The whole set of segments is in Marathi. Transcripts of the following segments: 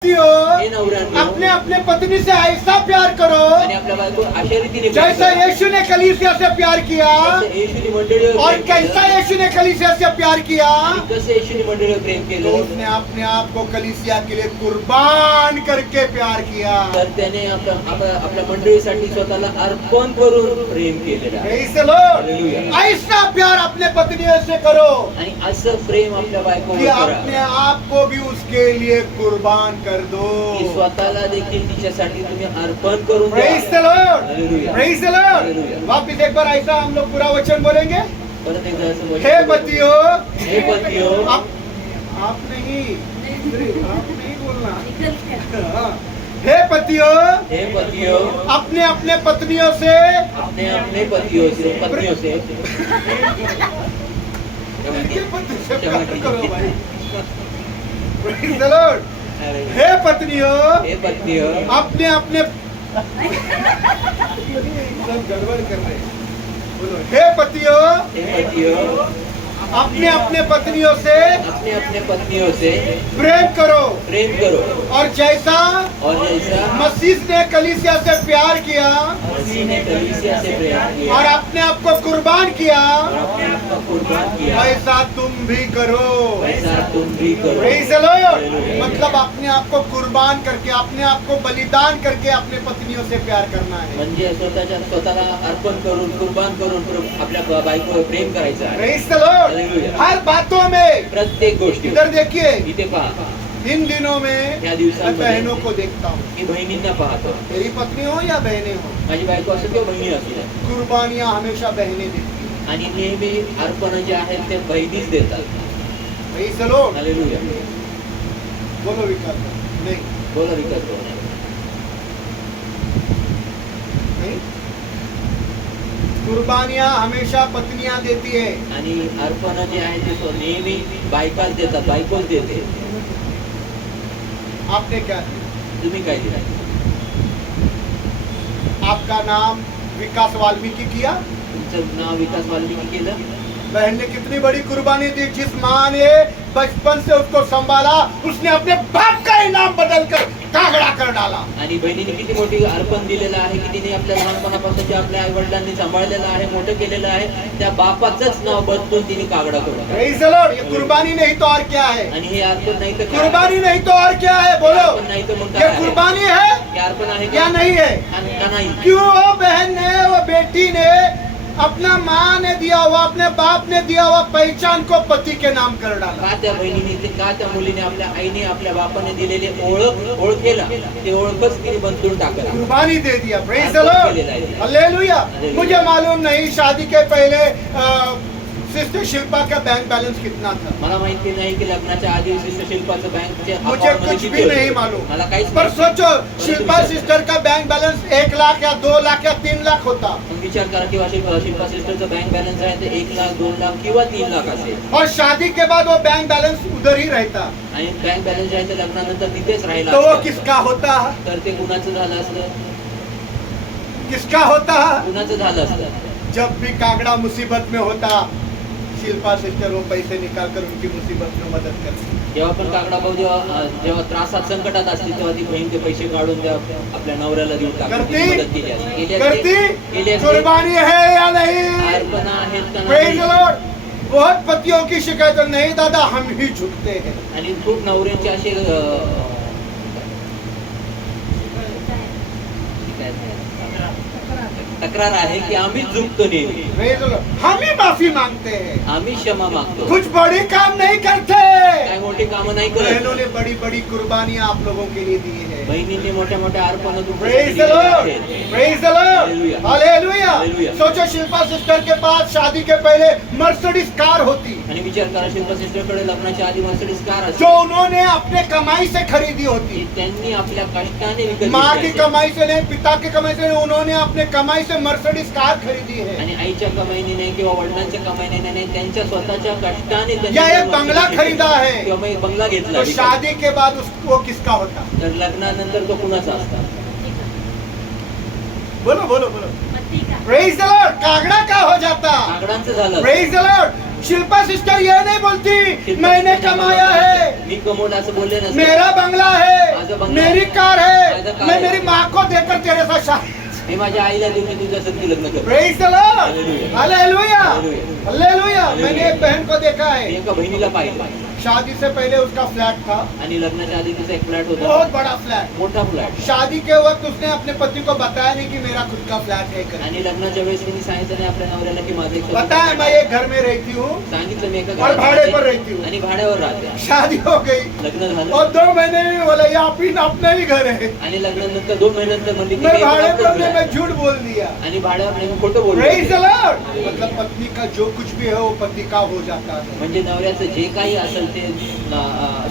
अपने अपने पत्नी से ऐसा प्यार करो जैसा यीशु ने कलीसिया से प्यार किया। और कैसा यीशु ने कलीसिया से प्यार किया तो उसने अपने आप को कलीसिया के लिए कुर्बान करके प्यार किया। तर त्याने आपल्या मंडळीसाठी स्वतःला अर्पण करून प्रेम केलेलं आहे। ऐसा प्यार अपने पत्नियों से करो आणि असं प्रेम आपल्या बायकोवर कि करा अपने आप को भी उसके लिए कुर्बान कर दो। की स्वतःला देखील तिच्यासाठी तुम्ही अर्पण करून द्या। Praise the Lord. Hallelujah. Praise the Lord. Hallelujah. वापिस एक बार ऐसा हम लोग पूरा वचन बोलेंगे। परत एकदा असं वचन हे बोलू। पतियों, हे पतियों, आप नहीं बोलना। हाँ। हे पतियों, हे पतियों, अपने अपने पत्नियों से अपने अपने पतियों से इनके पति से प्यार करो भाई। Praise the Lord. हे पत्नियों, हे पत्नियों, अपने अपने सब गड़बड़ कर रहे हैं। बोलो हे पतियों, हे पतियों, अपने अपने पत्नियों से अपने अपने पत्नियों से प्रेम करो। और जैसा मसीह ने कलीसिया से प्यार किया मसीह ने कलीसिया से प्यार किया और अपने आप को कुर्बान किया वैसा तुम भी करो। Praise the Lord. मतलब अपने आप को कुर्बान करके अपने आप को बलिदान करके अपने पत्नियों से प्यार करना है। म्हणजे स्वतःला अर्पण करून कुर्बान करून आपल्या बायकोवर प्रेम करायचं आहे। Praise the Lord. हर बातों में प्रत्येक गोष्टी इधर देखिए, इथे पहा। इन दिनों में या मैं दिवसांमध्ये बहनों को देखता हूँ, की बहिणींना पाहतो। मेरी पत्नी हो या बहनें हो, माझी बायको असो किंवा बहिणी असू द्या, कुर्बानियां हमेशा बहनें देती हैं। आणि नेहमी अर्पण जे आहेत ते बहिणीच देतात। Praise the Lord. हालेलुया। बोलो विकास नहीं बोला विकास भाऊ। नहीं, कुर्बानियां हमेशा पत्नियां देती है। आणि अर्पण जे आहे ते नेहमी बायकाच देतात, बायकोच देते। आपने क्या दिया? तुम्ही काय दिला? आपका नाम विकास वाल्मीकि किया, तुमचं नाव विकास वाल्मीकि केलं। बहन ने कितनी बड़ी कुर्बानी दी। जिस माँ ने बचपन से उसको संभाला उसने अपने बाप का ही नाम बदलकर कागड़ा कर डाला। आणि बहिणीने किती मोठी अर्पण दिलेलं आहे की तिने आपल्या लहानपणापासून जे आपल्या आई वडिलांनी सांभाळलेलं आहे, मोठं केलेलं आहे, त्या बापाचंच नाव बदलून तिने कागडा करून टाकला। Praise the Lord. ये कुर्बानी नहीं तो और क्या है? आणि हे अर्पण नाही तर काय? कुर्बानी नहीं तो और क्या है? बोलो, अर्पण नाही तर मग काय ये आहे? कुर्बानी है हे अर्पण आहे या नहीं है? का नाही? क्यों वो बहन ने, वो बेटी ने अपना माँ ने दिया हुआ, अपने बाप ने दिया हुआ पहचान को पति के नाम कर डाला। का त्या बहिणीने, का त्या मुलीने आपल्या आईने आपल्या बापाने दिलेले ओळखेला ते ओळखच तिने बदलून टाकला, कुर्बानी दे दिया। Praise the Lord. हालेलुया। मुझे मालूम नहीं शादी के पहले सिस्टर शिल्पा का बैंक बैलेंस कितना था, मला माहिती नाही की लग्नाच्या आधी सिस्टर शिल्पाचं बँकचे मुझे कुछ भी नहीं मालूम। मला काहीच पर नाही। सोचो शिल्पा सिस्टर का बैंक बैलेंस 1 लाख या 2 लाख या 3 लाख होता पण विचार करा किंवा शिल्पा सिस्टरचं बँक बॅलन्स आहे ते 1 लाख 2 लाख किंवा 3 लाख असेल और शादी के बाद वो बैंक बैलेंस उधर ही रहता आणि बँक बॅलन्स आहे ते लग्नानंतर तिथेच राहिला तो वो असता। किसका होता? तर ते कुणाचं झालं असतं? किसका होता? कुणाचं झालं असतं? जब भी कागड़ा मुसीबत में होता शिल्पा सिस्टर वो पैसे निकाल कर उनकी मुसीबत में मदद करती। जेव्हा पण काकडा भाऊ जेव्हा त्रासात संकटात असते तेव्हा ती बहीण ते पैसे काढून त्या आपल्या नवऱ्याला देऊन टाकते, मदत केली असते। केली असते। कुर्बानी है या नहीं? अर्पण आहेत का Praise the नाही? Lord. बहुत पतियों की शिकायत नहीं दादा हम ही झुकते हैं। आणि खूप नवऱ्यांचे असे तक्रार आहे की आम्ही झुकतो नेहमी, Praise the Lord. हम ही माफी मांगते हैं, आम्ही क्षमा मागतो, कुछ बड़ी काम नहीं करते। काय मोठी कामं नाही बहनों करत। ने बड़ी बड़ी कुर्बानियां आप लोगों के लिए दी है। बहिणींनी मोठ्या मोठ्या अर्पण Praise the Lord. Praise the Lord. Hallelujah. Hallelujah. सोचो शिल्पा सिस्टर के पास शादी के पहले मर्सिडीज कार होती आणि विचार करा शिल्पा सिस्टरकडे लग्नाच्या आधी मर्सिडीज कार असते, जो उन्होंने अपने कमाई से खरीदी होती। ती त्यांनी आपल्या कष्टाने विकत माँ की घेतली असते। कमाई से नहीं, पिता की कमाई से नहीं, उन्होंने अपने कमाई से मर्सिडीज कार खरीदी है। आणि आईच्या कमाईने नाही किंवा वडिलांच्या कमाईने नाही, त्यांच्या स्वतःच्या कष्टाने या एक बंगला खरीदा है। किंवा मग एक बंगला घेतला तो शादी के बाद उसको किसका होता? तर लग्नानंतर तो कुणाचा असता? बोलो बोलो बोलो। Praise the Lord. कागड़ा का हो जाता? कागडांचं झालं। Praise the Lord. Shilpa sister ये नहीं बोलती मैंने कमाया है, मी कमवलं असं बोलले नसते, मेरा बंगला है, माझं लोकांना मेरी कार है, माझं कार मैं आहे. मेरी माँ को देकर तेरे साथ शादी. मी माझ्या आईला देऊन मी तुझ्या संगती लग्न करतो. Praise the Lord. Hallelujah. Hallelujah, Hallelujah. Hallelujah. Hallelujah. मैंने एक बहन को देखा मी है, एका बहिणीला पाहिलं शादी से पहले उसका फ्लैट था, आणि लग्नाच्या आधी तिचा एक फ्लॅट होता, बहुत बड़ा फ्लैट. मोठा फ्लॅट. शादी के वक्त उसने अपने पति को बताया नहीं कि मेरा खुद का फ्लैट है करके. आणि लग्नाच्या वेळेस तिने सांगितलं नाही आपल्या नवऱ्याला की माझं एक स्वतःचं बताया flat मैं आहे. एक घर में रहती हूँ सांगितलं मी एका और घरात भाड़े पर राहते रहती हूँ. आणि भाड्यावर राहते. शादी हो गई लग्न झालं और 2 महीने में बोला ये अपना ही घर है. आणि लग्नानंतर 2 महिन्यानंतर म्हणली की मैं हे भाड़े आपलंच पर घर नहीं, आहे. मैं झूठ बोल दिया. आणि भाड्यावर नाही मी खोटं बोललो. Praise the Lord. मतलब पत्नी का जो कुछ भी है वो पति का हो जाता है. म्हणजे नवऱ्याचं जे काही असेल ते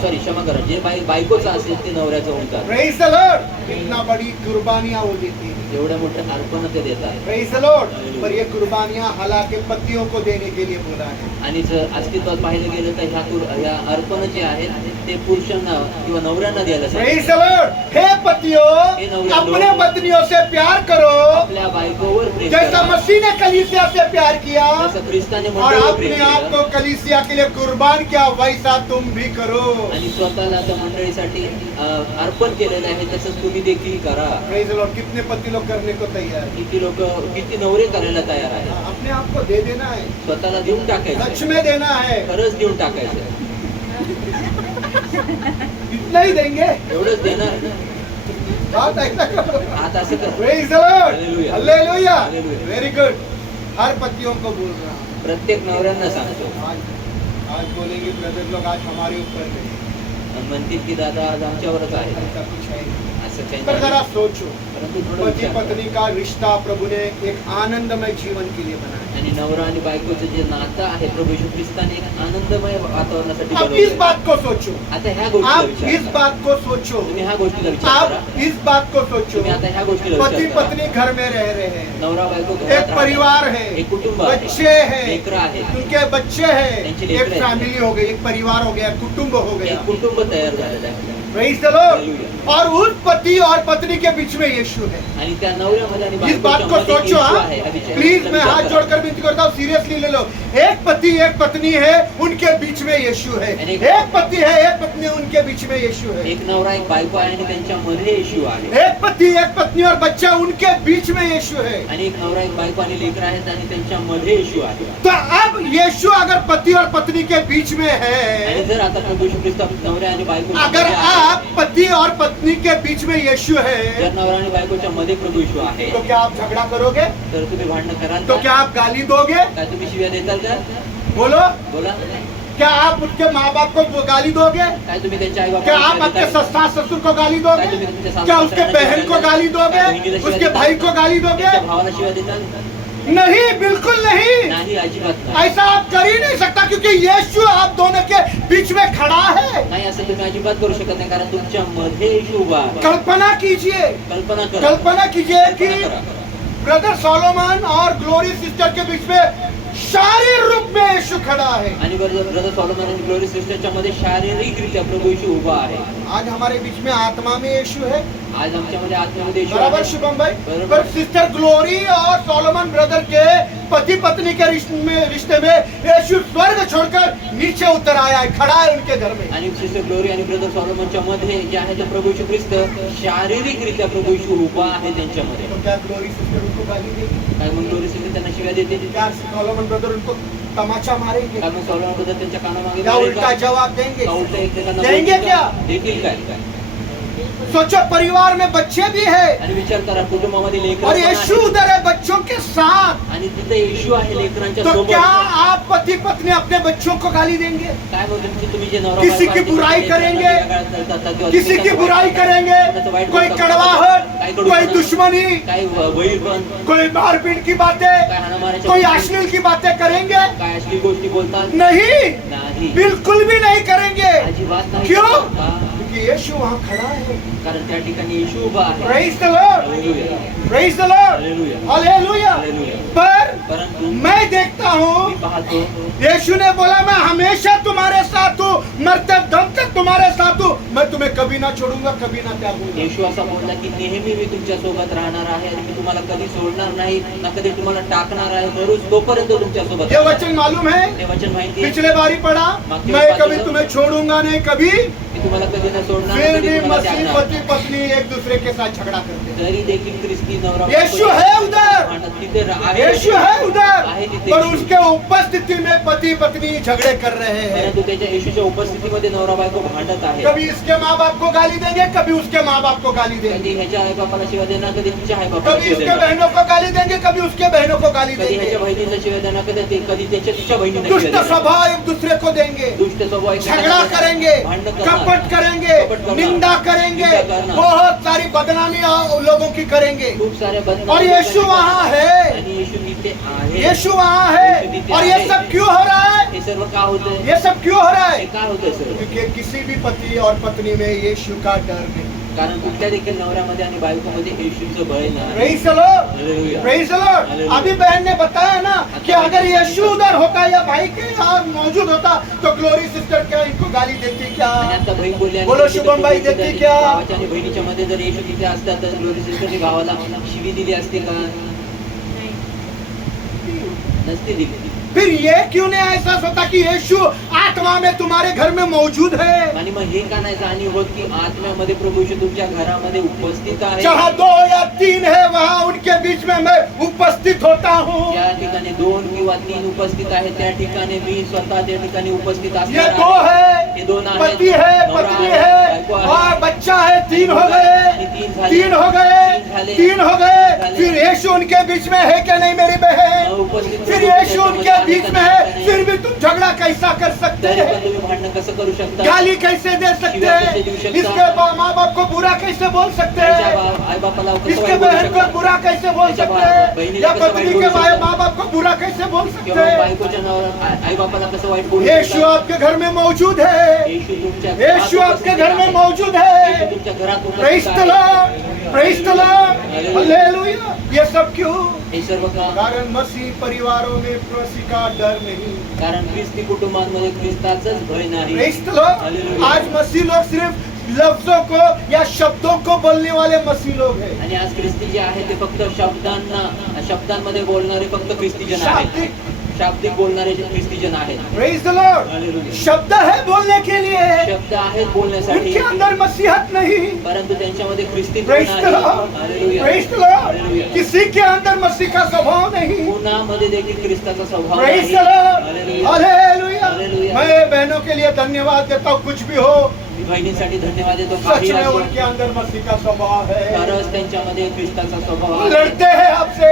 सॉरी क्षमा करा, जे बायकोचं असेल ते नवऱ्याचं होतात. Praise the Lord. इतना बड़ी कुर्बानियां वो देती है. एवढ्या मोठ्या अर्पण ते देतात. Praise the Lord. पर ये कुर्बानियां हालांकि पतियों को देने के लिए बोला है. आणि जर अस्तित्वात पाहिलं गेलं तर ह्या अर्पण जे आहेत ते पुरुषांना किंवा नवऱ्यांना द्यायला Praise सांगितलं. the Lord. हे पतियों, अपने पत्नियों से प्यार करो आपल्या बायकोवर प्रेम जैसा करा. मसीह ने कलीसिया से प्यार किया जसं ख्रिस्ताने और मंडळीवर प्रेम अपने आप केलं को कलीसिया के लिए कुर्बान किया, वैसा तुम भी करो. आणि स्वतःला त्या मंडळीसाठी अर्पण केलेलं आहे तसंच तुम्ही देखील करा. Praise the Lord. कितने पति लोग करने को तैयार हैं? किती लोक किती नवरे करायला तयार आहेत. अपने आप को दे देना है, स्वतःला देऊन सच टाकायचं, में देना है. खरंच देऊन टाकायचं, इतना ही देंगे. एवढंच देणार. बात ऐसा करो. आता असं कर. Praise the Lord. Hallelujah. Hallelujah. Hallelujah. Very good. हर पतियों को बोल रहा हूँ. प्रत्येक नवऱ्यांना सांगतो. आज बोलेंगे ब्रदर लोग आज हमारे ऊपर है. म्हणतील की दादा आज आमच्यावरच आहे, ऐसा कुछ है नहीं. असं काही पर जरा नाही. सोचो, परंतु थोडं पति विचार करा. पत्नी का रिश्ता प्रभु ने एक आनंदमय जीवन के लिए बनाया. आणि नवरा आणि बायकोचं जे नातं आहे प्रभू येशू ख्रिस्ताने एक आनंदमय वातावरणासाठी आप बनवलंय. इस बात को सोचो. आता ह्या गोष्टीला आप विचार इस करा. बात को सोचो. तुम्ही ह्या गोष्टीला विचार करा. आप इस बात को सोचो. तुम्ही आता ह्या गोष्टीला पति विचार करा. पत्नी घर में रह रहे हैं, नवरा बायको घरात एक राहतात. परिवार है, एक कुटुंब आहे, बच्चे हैं, लेकरं आहेत, उनके बच्चे हैं, त्यांची एक लेकरं आहेत. फैमिली हो गई, एक परिवार हो गया, कुटुंब हो गया. एक कुटुंब तयार झालेलं आहे. Praise the Lord. Hallelujah. और उस पति और पत्नी के बीच में यीशु है. आणि त्या नवऱ्यामध्ये आणि इस बात को बायकोच्या मध्ये सोचो. येशू हाँ, आहे. हा विचार- प्लीज मैं विचार हाथ करा. जोड़कर विनती करता हूँ, सीरियसली ले लो. एक पति एक पत्नी है, उनके बीच में यीशु है. आणि एक पति है, एक पत्नी, उनके बीच में यीशु है. एक नवरा एक बायको आहे आणि त्यांच्यामध्ये येशू आहे. एक पति एक पत्नी और बच्चा, उनके बीच में यीशु है. आणि एक नवरा एक बायको आणि लेकर आहेत आणि त्यांच्यामध्ये येशू आहे. तो अब यीशु अगर पति और पत्नी के बीच में आणि है, जर आता प्रभू येशू ख्रिस्त नवऱ्या आणि बायको अगर आप पति और पत्नी के बीच में यीशु जर है, नवरा आणि बायकोच्या मध्ये प्रभू येशू आहे तो क्या आप झगड़ा करोगे? तर तुम्ही भांडण कराल तो का? क्या आप गाली दोगे? काय तुम्ही शिव्या देताल का? बोलो. बोला. क्या आप उसके माँ बाप को गाली दोगे? काय तुम्ही त्यांच्या आई क्या आप अपने सास ससुर को गाली दोगे? क्या उसके बहन को गाली दोगे? उसके भाई को गाली दोगे? भावाला शिव्या देताल? नहीं, बिल्कुल नहीं. नाही, अजिबात नाही. ऐसा आप कर ही नहीं सकता, क्योंकि यीशु आप दोनों के बीच में खड़ा है. नाही, असं तुम्ही अजिबात करू शकत नाही, कारण तुमच्या मध्ये येशू उभा आहे. कल्पना कीजिए, कल्पना करा. कल्पना कीजिए कि कल्पना करा. ब्रदर सोलोमन और ग्लोरी सिस्टर के बीच में शारीरिक रूप में यीशु खड़ा है. आणि ब्रदर सॉलोमन आणि ग्लोरी सिस्टरच्या मध्ये शारीरिकरित्या प्रभू येशू उभा आहे. आज हमारे बीच में आत्मा में यीशु है. आज आमच्यामध्ये आत्म्यामध्ये येशू बराबर आहे. शुभम भाई. बराबर. पर सिस्टर ग्लोरी और सोलोमन ब्रदर के पति पत्नी के रिश्ते में यीशु स्वर्ग छोड़कर नीचे उतर आया है, खड़ा है उनके घर में. आणि सिस्टर ग्लोरी आणि ब्रदर सॉलोमनच्या मध्ये जे आहे ते प्रभू येशू ख्रिस्त शारीरिकरित्या प्रभू येशू उभा आहे त्यांच्यामध्ये. तो क्या ग्लोरी सिस्टर उनको गाली देगी? काय मग ग्लोरी सिस्टर त्यांना शिव्या देते? क्या सोलोमन ब्रदर उनको तमाचा मारेंगे? काय मग सॉलोमन ब्रदर त्यांच्या कानामागे क्या मारेल उल्टा का? जवाब देंगे? का उलटा एकमेकांना देंगे बोलतील क्या? का? देतील काय? सोचो, परिवार में बच्चे भी है आणि विचार करा, कुटुंबामध्ये लेकरं और पण यीशु आहेत. उधर है बच्चों के साथ. आणि तिथे येशू आहे लेकरांच्या तो सोबत. क्या आप पति पत्नी अपने बच्चों को गाली देंगे? काय म्हणतो तुम्ही जे नवरा किसी बायको की आहे, बुराई ते करेंगे? लेकरांना वेगळा करतात किंवा किसी की एकमेकांना बुराई वाईट करेंगे? कोणाचं वाईट कोई बोलतात, कड़वाहट, काय कोई कडूपणा, दुश्मनी, काय वैरपण, कोई मारपीट की बातें, काय हाणामारीच्या कोई गोष्टी, अश्लील की बातें करेंगे? काय अश्लील गोष्टी बोलतात? नहीं, नाही, बिल्कुल भी नहीं करेंगे. अजिबात नाही. क्यों? का? क्योंकि यीशु वहाँ खड़ा है. कारण त्या ठिकाणी येशू उभा आहे. Praise the Lord. Hallelujah. Praise the Lord. Hallelujah. Hallelujah. Hallelujah. पर परंतु मैं देखता मी हूँ पाहतो यीशु ने बोला मैं हमेशा तुम्हारे साथ हूँ, मरते दम तक तुम्हारे साथ हूँ, मैं तुम्हें कभी ना छोड़ूंगा, कभी ना त्यागूंगा. येशू असा बोलला की नेहमी मी तुमच्या सोबत राहणार आहे आणि मी तुम्हाला कधी सोडणार नाही, ना कधी तुम्हाला टाकणार आहे, मरूस तोपर्यंत तुमच्या सोबत ये वचन मालूम है? ते वचन माहिती आहे? पिछले बारी पढ़ा, मागच्या मैं वेळी कभी वाचलं. तुम्हें छोड़ूंगा नहीं, कभी मी तुम्हाला कधी न सोडणार, फिर कधी भी तुम्हाला मसीह त्यागणार. पति पत्नी एक दूसरे के साथ झगड़ा करते हैं। तरी देखील ख्रिस्ती नवरा यीशु है उधर, भांडत तिथे आहे. यीशु है आहे उधर, तिथे पर येशू. उसके उपस्थिति में पति पत्नी झगड़े कर रहे हैं। परंतु त्याच्या येशूच्या उपस्थितीमध्ये नवरा बायको भांडत आहे. कभी इसके माँ बाप को गाली देंगे, कभी उसके माँ बाप को गाली कधी देंगे, ह्याच्या आई बापाला शिवाय देणार, कधी तिच्या आई बापाला कभी शिवाय इसके देणार. बहनों को गाली देंगे, कभी उसके बहनों को गाली कधी ह्याच्या देंगे। बहिणीला शिवाय देणार, कधी त्याच्या तिच्या बहिणीला शिवाय दुष्ट देणार. स्वभाव एक दूसरे को देंगे, दुष्ट स्वभाव एकमेकांना झगड़ा देणार. करेंगे, भांडण करणार. कपट करेंगे, कपट करणार. निंदा करेंगे, निंदा करणार. बहुत सारी बदनामी लोगों की करेंगे। खूप साऱ्या बदनामी और यीशु वहाँ है, आणि येशू तिथे आहे. यीशु वहाँ है। और ये सब क्यों हो रहा है? हे सर्व का होतंय? ये सब क्यों हो रहा हे है? का होतंय सर? क्योंकि किसी भी पति और पत्नी में यीशु का डर नहीं। कारण कुठल्या देखील नवऱ्यामध्ये आणि बायकोमध्ये येशूचं भय नाही. Praise the lord, hallelujah. Praise the lord. Hallelujah. अभी बहन ने बताया ना कि अगर यीशु उधर होता या भाई के यहाँ मौजूद होता तो ग्लोरी सिस्टर क्या इनको गाली देती क्या? आणि आता बहीण बोलली आणि बोलो तिथे शुभम भाई तिथे देती क्या? भावाच्या आणि बहिणीच्या मध्ये जर येशू तिथे असता तर ग्लोरी सिस्टरने भावाला शिवी दिली असते का? नसती दिली. फिर ये क्यों नहीं एहसास होता कि यीशु आत्मा में तुम्हारे घर में मौजूद है? आणि मग हे का नाही जाणीव होत की आत्म्यामध्ये प्रभू येशू तुमच्या घरामध्ये उपस्थित आहे. जहाँ 2 या 3 है वहाँ उनके बीच में मैं उपस्थित होता हूँ। ज्या ठिकाणी 2 किंवा 3 उपस्थित आहेत त्या ठिकाणी मी स्वतः त्या ठिकाणी उपस्थित ये असणार 2 आहे. है, हे 2 आहेत. पति है, नवरा पत्नी आहे, है बायको आहे. और बच्चा है, 3 हो आणि गए, 3 झाले. 3 हो गए, 3 हो गए। फिर यीशु उनके बीच में है क्या नहीं मेरी बहन? उपस्थित फिर यीशु उनके बीच में है, फिर भी तुम झगड़ा कैसा कर सकते तरी पण हैं? तुम्ही भांडण कसं करू शकता? गाली कैसे दे सकते हैं? इसके माँ बाप को बुरा कैसे बोल सकते त्याच्या हैं? आई बापाला कसं इसके वाईट बोलू बहन को शकता? बुरा कैसे बोल सकते हैं? या पत्नी के माँ बाप को बुरा कैसे बोल सकते किंवा हैं? बायकोच्या आई बापाला कसं वाईट बोलू यीशु शकता? आपके घर में मौजूद है, येशू तुमच्या यीशु घरात आपके उपस्थित घर में आहे. मौजूद येशू है। तुमच्या घरात प्रेज़ उपस्थित द आहे. Lord, praise the lord, hallelujah. ये सब क्यों? हे सर्व का? कारण मसीह परिवारों में मसीह का डर नहीं। कारण ख्रिस्ती कुटुंबांमध्ये ख्रिस्ताचंच भय नाही. Praise the lord. हालेलुया. आज मसीह लोग सिर्फ लफ्जों को या शब्दों को बोलने वाले मसीह लोग हैं। आणि आज ख्रिस्ती जे आहे ते फक्त शब्दांमध्ये बोलणारे फक्त ख्रिस्ती जन आहेत. शाब्दिक शाब्दिक बोलणारे जे ख्रिस्ती जन आहेत. Praise the lord. हालेलुया. शब्द है बोलने के लिए, शब्द आहेत बोलण्यासाठी, उनके अंदर मसीहत नहीं। परंतु त्यांच्यामध्ये ख्रिस्ती praise the Lord, praise the lord. Hallelujah. किसी के अंदर मसीह का स्वभाव नहीं। पुण्यामध्ये देखील ख्रिस्ताचा स्वभाव प्रेज़ नाही. The lord, hallelujah. Hallelujah. Hallelujah. मैं बहनों के लिए धन्यवाद देता हूँ, कुछ भी हो मी बहिणींसाठी धन्यवाद देतो. सच काही में असो, उनके अंदर मसीह का स्वभाव है। खरंच त्यांच्यामध्ये ख्रिस्ताचा स्वभाव वो आहे. लड़ते हैं आपसे,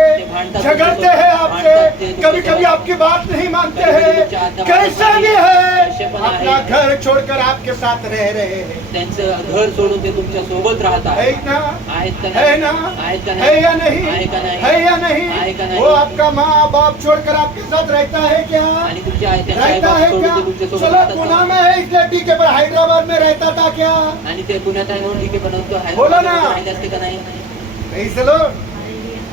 झगड़ते हैं आपसे, कभी कभी आपकी बात नहीं मानते हैं, कैसे भी है अपना घर छोड़कर आपके साथ रह रहे हैं। त्यांचं घर सोडून ते तुमच्या सोबत राहतात. है ना? आहेत का है नाही? ना? आहेत का है या नहीं? आहे का नाही? है या आहे का नहीं? नाही? वो आपका माँ बाप छोड़कर आपके साथ रहता है क्या? आणि तुमच्या त्यांच्या रहता आई-बाप है सोडून क्या? ते तुमच्या सोबत चलो राहतात पुणे का? में है इसलिए ठीक है, पर हैदराबाद में रहता था क्या? आणि ते पुण्यात आहे म्हणून ठीक आहे, परंतु बोला ना. राहिले असते का नाही? Praise the Lord.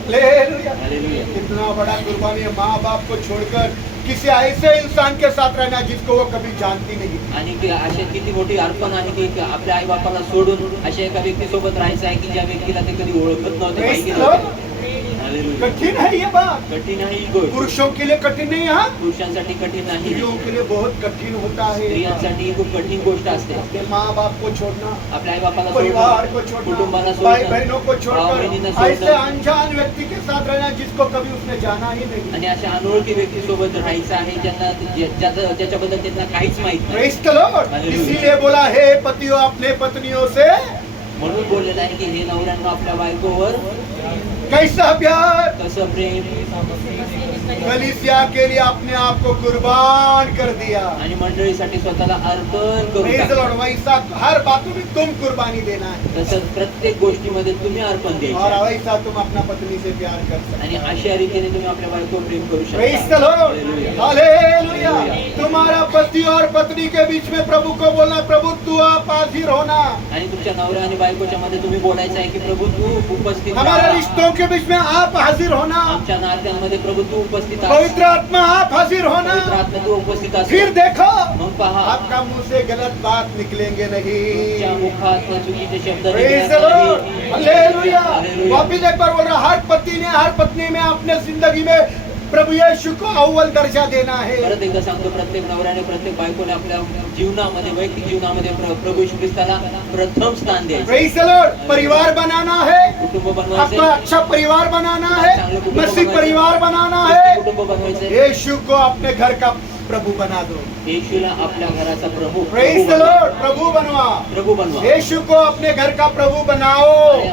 Hallelujah. Hallelujah. कितना बड़ा कुर्बानी है माँ बाप को छोड़कर किसी ऐसे इंसान के साथ रहना जिसको वो कभी जानती नहीं। आणि असे किती मोठी अर्पण आहे की आपल्या आई बापाला सोडून अशा एका व्यक्तीसोबत राहायचं आहे की ज्या व्यक्तीला ते कधी ओळखत नव्हते, Praise माहिती the नव्हते. Lord. हालेलुया. कठिन है ये बात, कठीण आहे ही गोष्ट. पुरुषों के लिए कठिन नहीं है, पुरुषांसाठी कठीण नाही, स्त्रियों के लिए बहुत कठिन होता है। स्त्रियांसाठी ही खूप कठीण गोष्ट असते. अपने माँ बाप को छोड़ना, आपल्या आई बापाला परिवार को सोडणं, कुटुंबाला छोड़ना, भाई सोडणं, बहनों को भाऊ बहिणींना छोड़कर ऐसे सोडणं अनजान व्यक्ति के साथ रहना जिसको कभी उसने जाना ही नहीं। आणि अशा अनोळखी व्यक्तीसोबत राहायचं आहे ज्याच्याबद्दल त्यांना काहीच माहित नाही. Praise the Lord. Hallelujah. इसीलिए बोला हे पतियों अपने पत्नियों से म्हणून बोललेलं आहे की हे नवऱ्यांना आपल्या बायकोवर कैसा प्यार, कसं प्रेम, कलीसिया के लिए अपने आप को कुर्बान कर दिया। आणि मंडळीसाठी स्वतःला अर्पण करून Praise the टाकलं. Lord. वैसा हर बातों में तुम कुर्बानी देना है तसंच प्रत्येक गोष्टीमध्ये तुम्ही अर्पण और द्यायचे वैसा तुम अपना पत्नी से प्यार कर सकते आणि अशा रीतीने तुम्ही आपल्या बायकोवर प्रेम करू Praise शकता. the Lord. Hallelujah. Hallelujah. Hallelujah. तुम्हारा पति और पत्नी के बीच में प्रभु को बोलना, प्रभु तू आप हाजिर होना। आणि तुमच्या नवऱ्या आणि बायकोच्या मध्ये तुम्ही बोलायचं आहे की प्रभु तू उपस्थित हमारे राहा. रिश्तों के बीच में आप हाजिर होना, आमच्या नात्यांमध्ये प्रभु तू उपस्थित आहात. पवित्र आत्मा आप हाजिर होना। पवित्र आत्मा तू उपस्थित असतो. फिर देखो मग पहा आपका मुंह से गलत बात निकलेंगे तुमच्या नहीं। मुखात चुकीचे शब्द Praise the निघणार Lord. नाही. हालेलुया। हालेलुया. वापिस एक बार बोल रहा, हर पति ने हर पत्नी में अपने जिंदगी में प्रभु यीशु को अव्वल दर्जा देना है। परत एकदा सांगतो, प्रत्येक नवऱ्याने प्रत्येक बायकोने आपल्या जीवनामध्ये, वैयक्तिक जीवनामध्ये प्रभू येशू ख्रिस्ताला प्रथम स्थान द्यायचं। Praise the Lord. परिवार बनाना है, कुटुंब आपका बनवायचं, अच्छा परिवार बनाना है, मसीह परिवार बनाना है। कुटुंब बनवायचं, यीशु को अपने घर का प्रभु बना दो। येशूला आपल्या घराचा प्रभू प्रेज द लॉर्ड। प्रभु बनवा, प्रभू बनवा, यीशु को अपने घर का प्रभु बनाओ,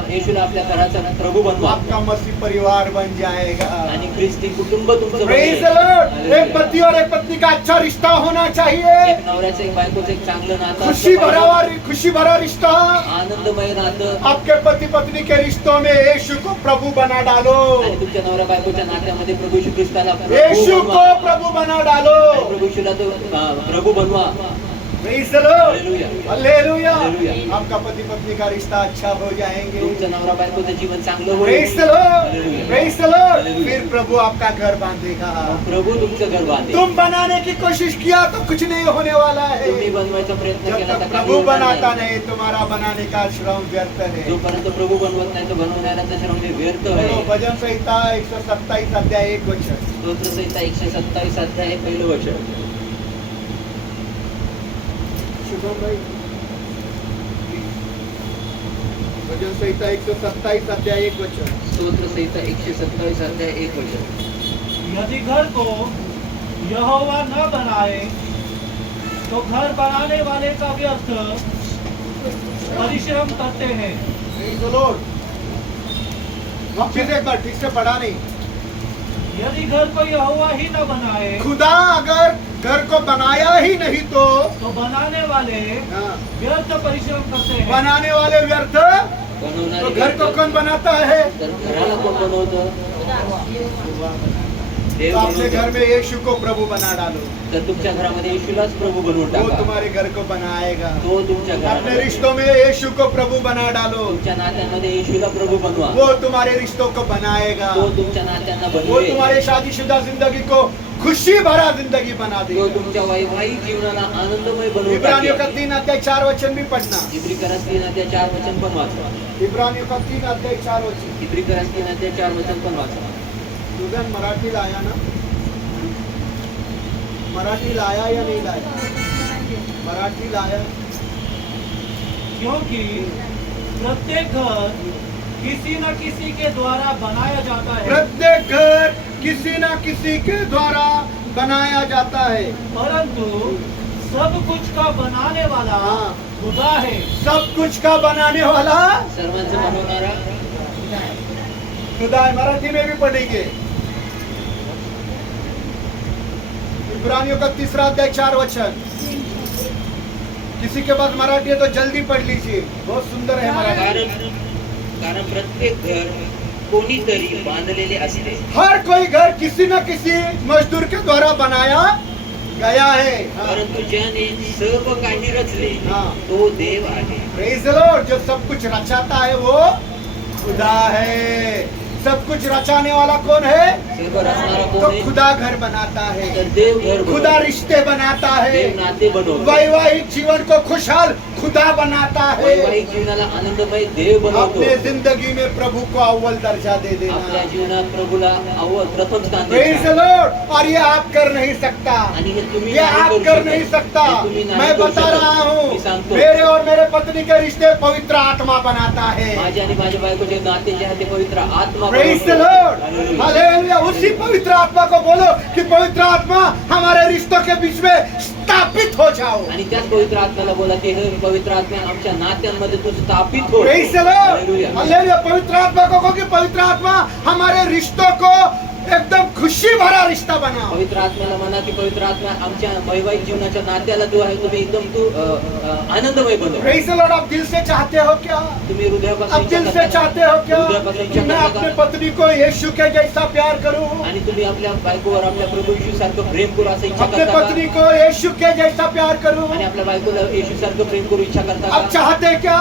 येशूला आपल्या घराचा प्रभू बनवा, आपका मसीह परिवार बन जाएगा। आणि ख्रिस्ती कुटुंब तुमचं प्रेज द बनेल। लॉर्ड। एक पति और एक पत्नी का अच्छा रिश्ता होना चाहिए, एक नवऱ्याचं एक बायकोचं एक चांगलं नातं खुशी असलं पाहिजे, खुशी भरा रिश्ता। आनंदमय नातं। आपके पति पत्नी के रिश्तों में यीशु को प्रभु बना डालो, आणि तुमच्या नवरा बायकोच्या नात्यामध्ये प्रभू येशू ख्रिस्ताला प्रभू यीशु बनवा, को प्रभु बना डालो। आणि प्रभू येशूला तो प्रभू बनवा। Praise the lord. Hallelujah, hallelujah. Hallelujah. आपका पति पत्नी का रिश्ता अच्छा हो जाएंगे। तुमचं नवरा बायकोचं जीवन चांगलं प्रेज होईल। The lord. Hallelujah, praise the lord. Hallelujah. फिर प्रभु आपका घर बांधेगा। प्रभू तुमचं घर बांधेल। तुम बनाने की कोशिश किया तो कुछ नहीं होने वाला है। तुम्ही बनवायचा प्रयत्न जब केला तक तर काही प्रभु होणार बनाता नाही। नहीं, तुम्हारा बनाने का श्रम व्यर्थ है। जोपर्यंत प्रभू बनवत नाही तो बनवणाऱ्याचा श्रम हे व्यर्थ बोलो, आहे। भजन संहिता 127 अध्याय 1 वचन। स्तोत्र संहिता 127 अध्याय पहिलं वचन। शुभम भाई, भजन संहिता 127 अध्याय 1 वचन। स्तोत्र संहिता 127 अध्याय 1 वचन। यदि घर को यहोवा न बनाए तो घर बनाने वाले का व्यर्थ परिश्रम करते हैं। Praise the Lord। वापस एक बार ठीक से पढ़ा नहीं। यदि घर को यहोवा ही न बनाए खुदा अगर घर को बनाया ही नहीं तो तो बनाने वाले हाँ, व्यर्थ परिश्रम करते हैं। बनाने वाले व्यर्थ। बनवणारे तो घर को व्यर्थ। कौन बनाता है? तर घराला कोण बनवतं? देव तो अपने बनवतं। घर में यीशु को प्रभु बना डालो, तर तुमच्या घरामध्ये येशूलाच प्रभू बनवून वो टाका। तुम्हारे घर को बनाएगा। तो तुमच्या अपने घरामध्ये, रिश्तों में यीशु को प्रभु बना डालो, तुमच्या नात्यांमध्ये येशूला प्रभू बनवा। वो तुम्हारे रिश्तों को बनाएगा। तो तुमच्या नात्यांना वो बनवेल। तुम्हारे शादीशुदा जिंदगी को खुशी भरा जिंदगी बना तो देगा। तुमच्या वैवाहिक जीवनाला आनंदमय बनवून इब्रानियों का टाकेल। 3 अध्याय 4 वचन भी पढ़ना। इब्री करासलीन अध्याय 4 वचन पण वाचा। इब्रानियों का 3 अध्याय 4 वचन। इब्री करासलीन अध्याय 4 वचन पण वाचा। सुगन मराठी लाया ना? मराठी लाया या नहीं लाया? मराठी लाया। क्योंकि प्रत्येक घर किसी न किसी के द्वारा बनाया जाता है, प्रत्येक घर किसी न किसी के द्वारा बनाया जाता है, परंतु सब कुछ का बनाने वाला हाँ। खुदा है। सब कुछ का बनाने वाला सर्वांचं बनवणारा खुदा है। मराठी में भी पढ़ेंगे। इब्रानियों का 3 अध्याय 4 वचन। किसी के पास मराठी है तो जल्दी पढ़ लीजिए, बहुत सुंदर है मराठी। कारण प्रत्येक घर कोणीतरी बांधलेले असते। हर कोई घर किसी न किसी मजदूर के द्वारा बनाया गया है। परंतु ज्याने सर्व काही रचले हाँ। तो देव आहे। Praise the Lord. जो सब कुछ रचाता है वो खुदा है। सब कुछ रचाने वाला कौन है? सर्व रचणारा तो कोण आहे? खुदा घर बनाता है, तर देव घर खुदा बनवतो। रिश्ते बनाता है, देव नाते बनवतो। वैवाहिक जीवन को खुशहाल खुदा बनाता है। वैवाहिक जीवनाला आनंदमय देव बनवतो। अपने जिंदगी में प्रभु को अव्वल दर्जा दे आपल्या देना। जीवनात प्रभूला अव्वल प्रथम स्थान प्रेज द द्यायचं। लॉर्ड। और ये आप कर नहीं सकता, आणि हे तुम्ही ये नाही आप करू कर शकत। नहीं सकता। हे तुम्ही नाही मैं करू बता शकत। रहा हूँ, मी सांगतो, मेरे और मेरे पत्नी के रिश्ते पवित्र आत्मा बनाता है। माझे आणि माझ्या बायकोचे नाते जे आहे ते पवित्र आत्मा प्रेज द बनवतो। लॉर्ड। हालेलुया। हालेलुया। उसी पवित्र आत्मा को बोलो कि पवित्र आत्मा हमारे रिश्तों के बीच में स्थापित हो जाओ। आणि त्याच पवित्र आत्म्याला बोला की हे पवित्र आत्मा आमच्या नात्यांमध्ये तू स्थापित हो। Praise the lord. Hallelujah. Hallelujah. पवित्र आत्मा को कहो कि पवित्र आत्मा हमारे रिश्तों को एकदम खुशी भरा रिश्ता बनाओ। पवित्र आत्म्याला म्हणा की पवित्र आत्मा आमच्या वैवाहिक जीवनाच्या नात्याला जो आहे तुम्ही एकदम तू आनंदमय बनव। Praise the Lord. आप दिल से चाहते हो क्या? तुम्ही आप हृदयापासून दिल इच्छा से करता चाहते हो क्या हृदयापासून इच्छा कि मैं करता अपने का? पत्नी को यीशु के जैसा प्यार करूं, आणि तुम्ही आपल्या बायकोवर आपल्या प्रभू येशू सारखं प्रेम करू असं इच्छा अपने करता पत्नी का? को यीशु के जैसा प्यार करूं? आणि आपल्या बायकोला येशू सारखं प्रेम करू इच्छा करता आप का? चाहते क्या?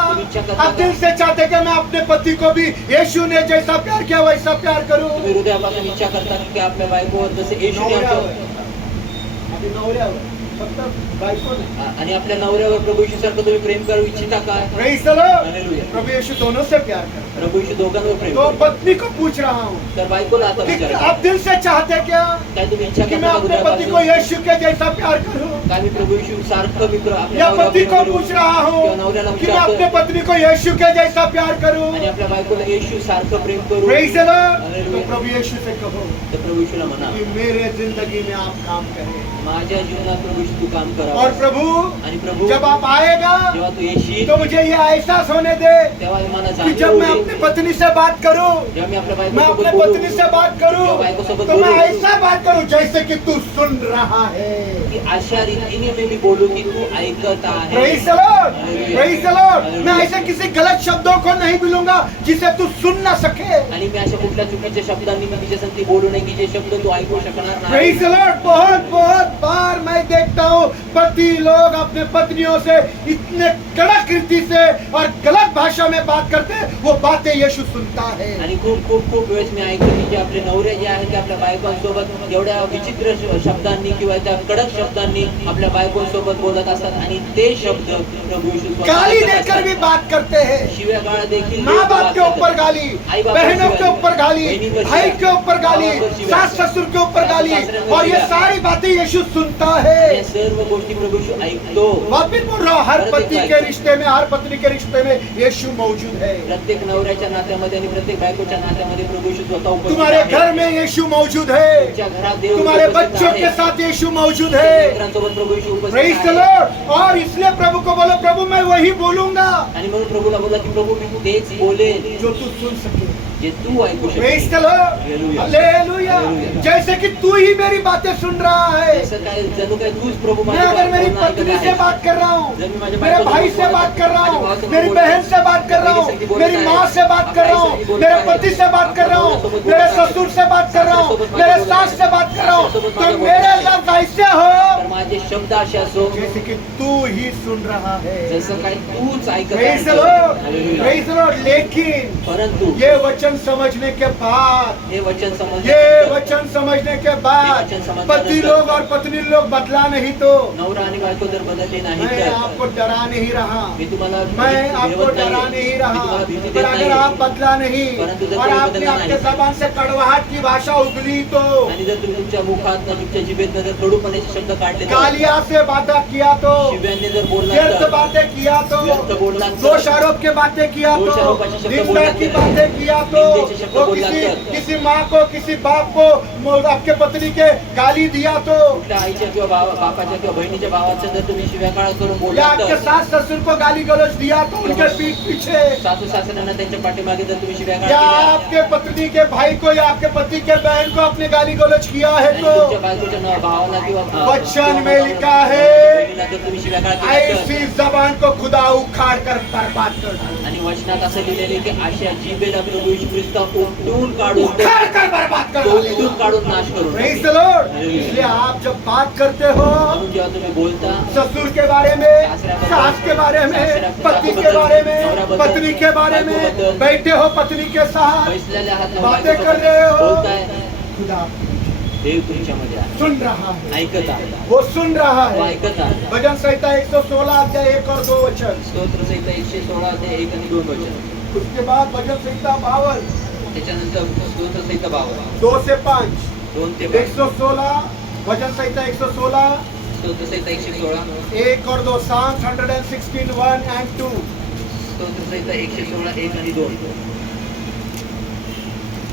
आप दिल से चाहते कि मैं अपने पति को भी यीशु ने जैसा प्यार किया वैसा प्यार करूं? तुम्ही हृदयापासून इच्छा करता की आपल्या बायकोवर जसे येशूने नवऱ्यावर. आमचं अभी नवऱ्यावर. फक्त बायको नाही. आणि आपल्या नवऱ्यावर प्रभू येशू सारखं तुम्ही प्रेम करू इच्छिता का? Praise the Lord. Hallelujah. प्रभु यीशु दोनों से प्यार करता प्रभू येशू दोघांवर है. प्रेम तो करतो. पत्नी को पूछ रहा हूँ तर बायकोला आता कि विचारा, आप दिल से चाहते क्या काय तुम्ही इच्छा कि मैं करता अपने पति को हृदयापासून? यीशु के जैसा प्यार करूं? काय मी प्रभू येशू सारखं मी आपल्या या नवऱ्यावर पति प्रेम को करू? पूछ रहा हूँ किंवा नवऱ्याला कि मैं अपने विचारतो पत्नी को यीशु के जैसा प्यार करूं? आणि आपल्या बायकोला येशू सारखं प्रेम करू? Praise the Lord. तो Hallelujah. प्रभु यीशु से कहो तर प्रभू येशूला म्हणा, कि मेरे जिंदगी में आप काम करें. माझ्या जीवनात प्रभू येशू तू काम और करा. प्रभु आणि प्रभू जब आप आएगा जेव्हा तू येशील तो मुझे ये एहसास होने दे तेव्हा मला कि जाणीव जब मैं होईल. अपनी पत्नी से बात करूं, जेव्हा मी आपल्या मैं अपने बायकोसोबत बोलू, पत्नी से बात करूं जेव्हा बायकोसोबत तो मैं बोलू, ऐसा बात करूं जैसे कि तू सुन रहा है. की अशा रीतीने मी बोलू की तू ऐकत आहे. Praise the Lord. Hallelujah. Praise the Lord. Hallelujah. मैं ऐसे किसी गलत शब्दों को नहीं बोलूंगा जिसे तू सुन ना सके. आणि मी अशा कुठल्या चुकीच्या शब्दांनी मी तिच्या संगती बोलू नये की जे शब्द तू ऐकू शकणार नाही. Praise the Lord. बहुत बहुत बार मैं देखता हूँ पति लोग अपने पत्नियों से इतने कड़क रीति से और गलत भाषा में बात करते हैं, वो बातें यीशु सुनता है. आणि खूप खूप खूप वेळेस मी ऐकतो की जे आपले नवरे जे आहेत ते आपल्या बायकोंसोबत एवढ्या विचित्र शब्दांनी किंवा त्या कडक शब्दांनी आपल्या बायकोंसोबत बोलत असतात आणि ते शब्द प्रभू येशू स्वतः गाली ऐकत देकर असतात. भी बात करते हैं. शिव्या गाळ देखील माँ देत बाप के असतात. ऊपर गाली, आई बापावर बहनों के शिव्या, ऊपर गाली, बहिणीवर भाई शिव्या, के ऊपर गाली, भावावर शिव्या, सास ससुर के ऊपर गाली, सासऱ्यांवर और ये शिव्या. सारी बातें यीशु सुनता आणि है. या सर्व गोष्टी प्रभू येशू ऐकतो. वापिस बोल रहा हूं, हर परत पति एक के बात. रिश्ते में, हर पत्नी के रिश्ते में यीशु मौजूद है. प्रत्येक नवऱ्याच्या नात्यामध्ये आणि प्रत्येक बायकोच्या नात्यामध्ये प्रभू येशू स्वतः उपस्थित तुम्हारे आहे. घर में यीशु मौजूद है. तुमच्या घरात देव तुम्हारे उपस्थित बच्चों आहे. के साथ यीशु मौजूद तुमच्या है. लेकरांसोबत प्रभू येशू उपस्थित प्रेज द आहे. लॉर्ड. और इसलिए प्रभु को बोलो, प्रभु मैं वही बोलूंगा आणि म्हणून प्रभूला बोला की प्रभू मी तेच बोलेन जो तू सुन सके. जे तू ऐकू प्रेज शकतो. The Lord. Hallelujah. Hallelujah. Hallelujah. जैसे कि तू ही मेरी बातें सुन रहा है. जसं काय जणू काय तूच प्रभू मैं माझ्या अगर मेरी बोलणं ऐकत पत्नी से आहेस. बात कर रहा हूँ, जब मैं माझ्या मेरे बायकोसोबत भाई से बोलत बात आहे, कर रहा माझ्या हूँ, भावासोबत मेरी बोलत बहन आहे, से बात कर रहा हूँ, बहिणीसोबत बोलत मेरी आहे, माँ से बात कर रहा हूँ, आपल्या आईसोबत बोलत मेरे आहे, पति से बात कर रहा हूँ, आपल्या मेरे नवऱ्यासोबत बोलत ससुर से बात कर रहा हूँ, सासऱ्यासोबत मेरे बोलत सास आहे, से बात कर रहा हूँ, सासऱ्यासोबत तो बोलत मेरे आहे. लफ्ज ऐसे हो तर माझे शब्द असे असो जैसे कि तू ही सुन रहा है. जसं काय तूच ऐकत प्रेज द आहेस. Lord. Hallelujah. Praise the Lord. लेकिन परंतु ये वचन समझने के बाद, हे वचन समजले ये वचन समझने के बाद ये वचन समझने पति के लोग और पत्नी लोग बदला नहीं तो नवरा आणि बायको जर बदलली नाही मैं तर आपको डरा नहीं रहा. मी तुम्हाला मैं आपको भिरवत डरा नाहीये. नहीं मी रहा. तुम्हाला भीती पर देत अगर नाहीये. आप बदला नहीं परंतु जर और तुम्ही आपने बदलला आपके नाही. जबान से कड़वाहट की भाषा उगली तो, आणि जर तुम्ही तुमच्या मुखात तुमच्या जिभेत जर कडूपणाचे शब्द काढले तर, गालियां से बातें किया तो, शिव्यांनी जर बोलला व्यर्थ तर, बातें किया तो, व्यर्थ बोलला तर, दोष आरोप के बातें किया तो, दोषारोपाचे शब्द निंदा बोलला की तर, बातें किया तो, निंदेचे शब्द वो बोलला तर, किसी माँ को, किसी बाप को, आपके पत्नी के गाली दिया तो, कुठल्या आईच्या किंवा बापाच्या किंवा बहिणीच्या भावाचं जर तुम्ही शिव्याकाळ करून या बोलला आपके तर, सास ससुर को गाली गलौज दिया तो उनके पीठ पीछे, सासू सासऱ्यांना त्यांच्या पाठीमागे जर तुम्ही शिव्याकाळ या केल्या आपके पत्नी के भाई को या आपके पति के बहन को आपने गाली गलौज किया है आणि तो, तुमच्या बायकोच्या भावाला किंवा वचन में लिखा है, बहिणीला जर तुम्ही शिव्याकाळ केल्या तर, ऐसी जबान को खुदा उखाड़ कर बर्बाद कर दे. आणि वचनात असं लिहिलेले की अशा जिभेला प्रभू येशू ख्रिस्त उपटून काढून उखाड़ कर बर्बाद कर तो डालेगा. उपटून काढून नाश करून Praise the Lord. इसलिए आप जब बात करते हो म्हणून जेव्हा तुम्ही बोलता ससुर के बारे में, सास के बारे में, पति के बारे में, पत्नी के बारे में, बैठे हो पत्नी के साथ बैसलेल्या हात बातें कर रहे हो, बोलताय, खुदा देव तुमच्यामध्ये आहे, सुन रहा है. ऐकत आहे, वो सुन रहा तो है. ऐकत आहे. भजन संहिता 116 अध्याय 1 और 2 वचन. स्तोत्र संहिता 116 ते 1 आणि 2 वचन. उसके बाद भजन संहिता 52 त्याच्यानंतर स्तोत्र संहिता 52 2 से 5. 2 ते 5. 116 भजन संहिता 116 स्तोत्र संहिता 116 1 और 2. Psalms 116 1 and 2. स्तोत्र संहिता 116 1 आणि 2.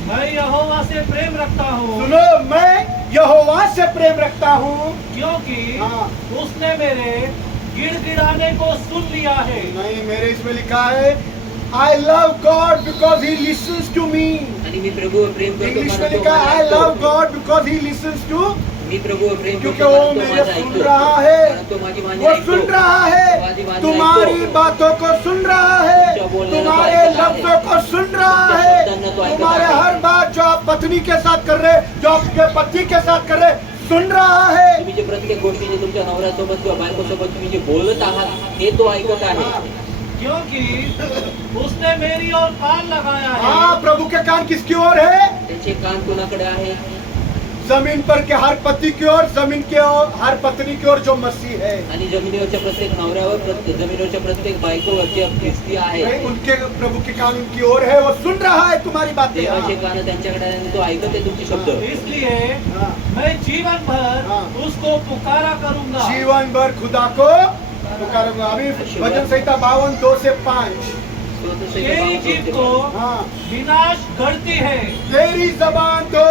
मैं यहोवा से प्रेम रखता हूँ सुनो, मैं यहोवा से प्रेम रखता हूँ क्योंकि हाँ. उसने मेरे गिड़गिड़ाने को सुन लिया है. नहीं, मेरे इसमें लिखा है I love God because he listens to me. आणि मी प्रभूवर प्रेम करतो इंग्लिश में कारण तो लिखा है माझा आई लव ऐकतो. God because he listens to, me प्रभूवर प्रेम क्योंकि करतो वो कारण तो मेरे माझा सुन ऐकतो. रहा है, कारण तो माझी वाणी वो ऐकतो. सुन रहा माझी है, वाणी तुम्हारी ऐकतो. बातों को सुन रहा है, तुम्हारे लफ्जों को सुन रहा है, तुम्हारे हर बात जो आप पत्नी के साथ कर रहे, जो आपके पति के साथ कर रहे, सुन रहा है. तुम्ही जे प्रत्येक गोष्टी जे तुमच्या नवऱ्यासोबत किंवा बायकोसोबत तुम्ही जे बोलत आहात ते तो ऐकत आहे. क्योंकि उसने मेरी ओर कान लगाया है. हाँ, प्रभु के कान किसकी ओर है? त्याचे कान कोणाकडे आहे? जमीन पर के हर पति की ओर, जमीन के ओर हर पत्नी की ओर जो मसीह है, आणि जमिनीवरच्या प्रत्येक नवऱ्यावर जमिनीवरच्या प्रत्येक बायकोवर जे ख्रिस्ती आहे नहीं, उनके प्रभु के कान उनकी ओर है, वो सुन रहा है तुम्हारी बातें। देवाचे कान त्यांच्याकडे आहे आणि तो ऐकत आहे तुमचे शब्द. इसलिए हाँ। मैं जीवन भर हाँ। उसको पुकारा करूंगा। जीवन भर खुदा को पुकारूंगा। अभी भजन संहिता 52:2-5। तेरी जीभ तो हाँ, विनाश गढ़ती है, तेरी जबान तो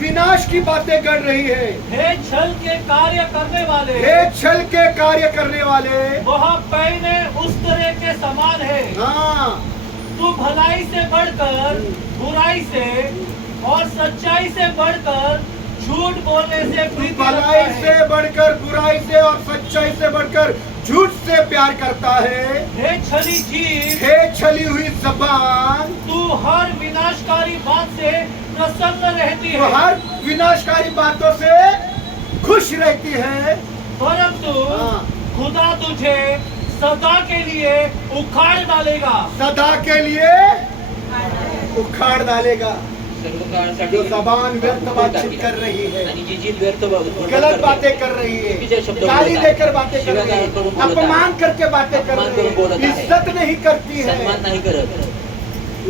विनाश की बातें कर रही है। हे छल के कार्य करने वाले, हे छल के कार्य करने वाले, वह पहने उस तरह के समान है। हाँ, तू भलाई से बढ़कर बुराई से और सच्चाई से बढ़कर झूठ बोलने से प्रीति रखता भलाई है। से बढ़कर बुराई से और सच्चाई से बढ़कर झूठ से प्यार करता है। हे छली जीभ, हे छली हुई जबान, तू हर विनाशकारी बात से प्रसन्न रहती वो है, हर विनाशकारी बातों से खुश रहती है। परंतु हाँ। खुदा तुझे सदा के लिए उखाड़ डालेगा। सदा के लिए उखाड़ डालेगा। सर्व काळासाठी जो जबान व्यर्थ बातचीत कर रही है, आणि जी जीभ व्यर्थ गलत बातें कर रही चुकीचे है, शब्द गाली बोलत आहे, देकर बातें कर रही शिव्यागाळ करून है, बोलत आहे, अपमान करके बातें कर अपमान रही करून बोलत है, आहे, इज्जत नहीं करती है। सन्मान नाही करत.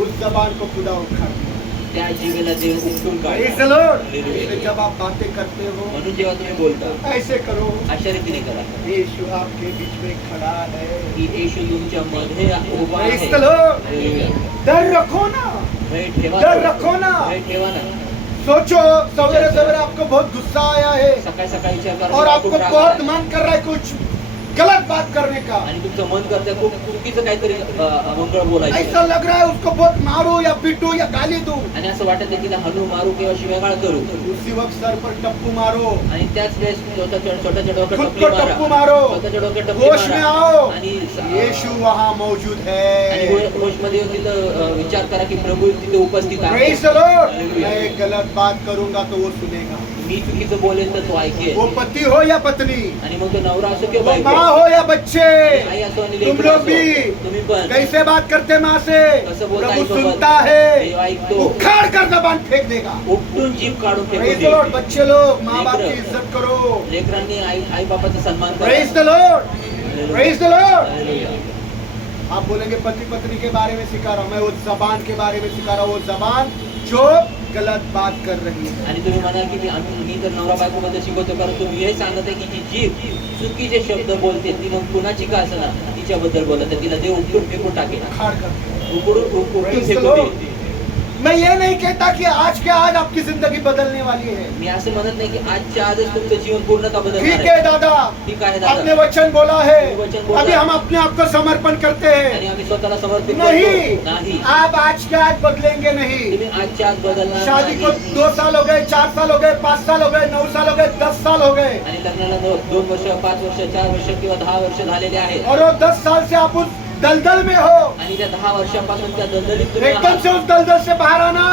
उस जबान को खुदा उखाड़ देगा। त्या जीवेला देव उपटून Praise काढला. the Lord. Hallelujah. इसलिए जब आप बातें करते हो म्हणून जेव्हा तुम्ही बोलता ऐसे करो, अशा रीतीने करा यीशु आपके बीच में खड़ा है। की येशू तुमच्या मध्ये उभा Praise आहे. the Lord. Hallelujah. डर रखो ना, भय ठेवा डर रखो ना। भय ठेवा ना. सोचो सवेरे सवेरे आपको बहुत गुस्सा आया है सकाळी सकाळी विचार करा और की आपको खूप राग बहुत आलाय. मन कर रहा है कुछ गलत बात करने का। आणि तुमचं मन करतंय खूप चुकीचं काहीतरी मंगळ बोलायचं ऐसा लग रहा है उसको बहुत मारो या पीटो या गाली दूं। आणि असं वाटत आहे की तिला हलू मारू किंवा शिव्यागाळ करू उसी वक्त सर पर टप्पू मारो, आणि त्याच वेळेस स्वतःच्या डोक्यात खुद टपली को मारा. टप्पू मारो, स्वतःच्या डोक्यात टपली होश में मारा. आओ, आणि यीशु वहाँ मौजूद आणि है। होशमध्ये येऊन तिथं विचार करा की प्रभू तिथे उपस्थित आहे. Praise the Lord. मैं एक गलत बात करूंगा तो वो सुनेगा, मी चुकीचं बोलेन तर तो ऐकेल. वो पति हो या पत्नी, आणि मग तो नवरा असो किंवा वो बायको, माँ हो या बच्चे, आई असो आणि तुम लेकरं लोग असो, भी तुम्ही पण कैसे बात करते माँ से, कसं बोलता प्रभु आईसोबत. सुनता है, देव ऐकतो. उखाड़ कर जबान फेंक देगा। उपटून जीभ काढून Praise फेकून the Lord. देईल. बच्चे लोग माँ बाप की लेकरं. इज्जत करो। लेकरांनी आई बापाचा सन्मान करा. Praise the Lord. Praise the Lord. Hallelujah. आप बोलेंगे पति पत्नी के बारे में सिखा रहा हूँ, मैं वो जबान के बारे में सिखा रहा हूँ, वो जबान जो गलत बात कर रही है। आणि तुम्ही म्हणाल की मी तर नवरा बायको मध्ये शिकवतो, कारण तुम्ही हे सांगत आहे की जी जीभ चुकीचे शब्द बोलते ती मग कुणाची का असना तिच्याबद्दल बोलत आहे, तिला देव उपटून फेकून टाकेल. उखाड़ कर। उपटून Praise the फेकून Lord. देईल. मैं ये नहीं कहता कि आज के आज आपकी जिंदगी बदलने वाली है। मी असं म्हणत नाही की आजच्या आजच तुमचं जीवन पूर्णतः बदलणार ठीक आहे. है दादा, ठीक आहे आपने दादा. वचन बोला है, वचन बोला. अभी हम अपने आप को समर्पण करते आणि हैं। आम्ही स्वतःला समर्पित नहीं, करतो. नाही, आप आज के आज बदलेंगे नहीं। तुम्ही आजच्या आज बदलणार शादी को नाही. 2 साल हो गए, 4 साल हो गए, 5 साल हो गए, 9 साल हो गए, 10 साल हो गए, आणि लग्नाला 2 वर्ष 5 वर्ष 4 वर्ष किंवा 10 वर्ष झालेले आहेत. और वो 10 साल से आप उस दलदल में हो। आणि त्या 10 वर्षापासून त्या दलदलीत तुम्ही एकदम आहात. से उस दलदल से बाहर आना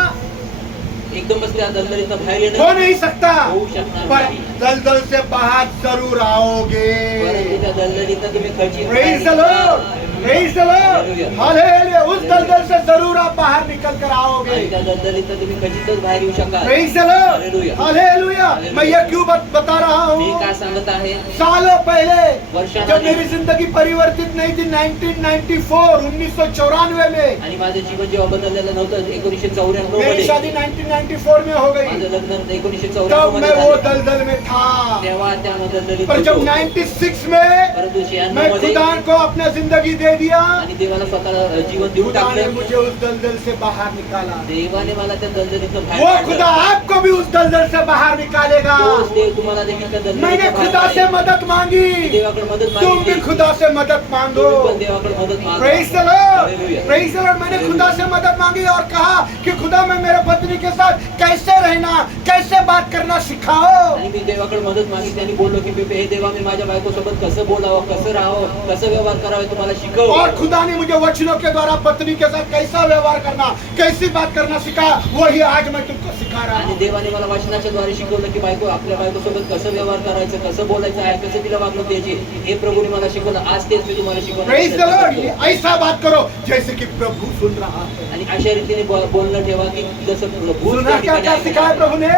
एकदमच त्या दलदलीत बाहेर येणं हो नहीं सकता, होऊ शकणार पर नाही. दलदल से बाहर जरूर आओगे। परंतु त्या दलदलीत तुम्ही खचित Praise the Lord. Praise the Lord. Hallelujah. उस दलदल से जरूर आप बाहर निकल कर आओगे। आणि त्या दलदलीत तुम्ही खचितच बाहेर येऊ शकाल. Praise the Lord. Hallelujah. Hallelujah. मैं ये क्यों बता रहा मी हूँ? काय सांगत आहे, सालों पहले वर्षांनी जब मेरी जिंदगी परिवर्तित नहीं थी 1994 में, आणि माझं जीवन जेव्हा बदललेलं नव्हतं 1994 मेरी मध्ये, शादी 1994 में हो गई, माझं लग्न तब 1994 मैं मध्ये वो झालं. दलदल में था। तेव्हा त्या दलदलीत पर जब होतो. 96 में परंतु 96 मैं मध्ये खुदा को अपना जिंदगी दे दिया, आणि देवाला स्वतःला जीवन देऊन खुदा ने टाकलं. मुझे उस दलदल से बाहर निकाला। देवाने मला त्या दलदलीतून वो बाहेर खुदा काढलं. आपको भी उस दलदल से बाहर निकालेगा। तोच देव तुम्हाला देखील त्या मैंने दलदलीतून बाहेर खुदा से काढेल. मदद मांगी, देवाकडे मदत तुम भी मागितली. खुदा से मदद मांगो। तुम्ही पण देवाकडे मदत मागा. Praise the Lord. Hallelujah. Praise the Lord. मैंने खुदा से मदद मांगी और कहा कि खुदा मैं मेरे पत्नी के साथ कैसे रहना, कैसे बात करना सिखाओ। आणि मी देवाकडे मदत मागितली आणि बोललो की हे देवा मी माझ्या बायकोसोबत कसं बोलावं, कसं राहावं, कसं व्यवहार करावा हे तुम्हाला शिकव. शिकव. और खुदा ने मुझे वचनों के द्वारा पत्नी के साथ कैसा व्यवहार करना, कैसी बात करना सिखाया, वही आज मैं तुमको सिखा रहा आणि हूँ. देवाने मला वचनाच्या द्वारे शिकवलं की आपल्या बायकोसोबत कसं व्यवहार करायचं, कसं बोलायचं आहे, कसं तिला वागणूक द्यायची, हे प्रभूने मला शिकवलं. आज तेच मी तुम्हाला Praise the Lord. शिकवलं. ऐसा बात करो जैसे कि प्रभु सुन रहा है. आणि अशा रीतीने बोलणं ठेवा की जसं प्रभू सुना क्या क्या सिखाया प्रभु ने?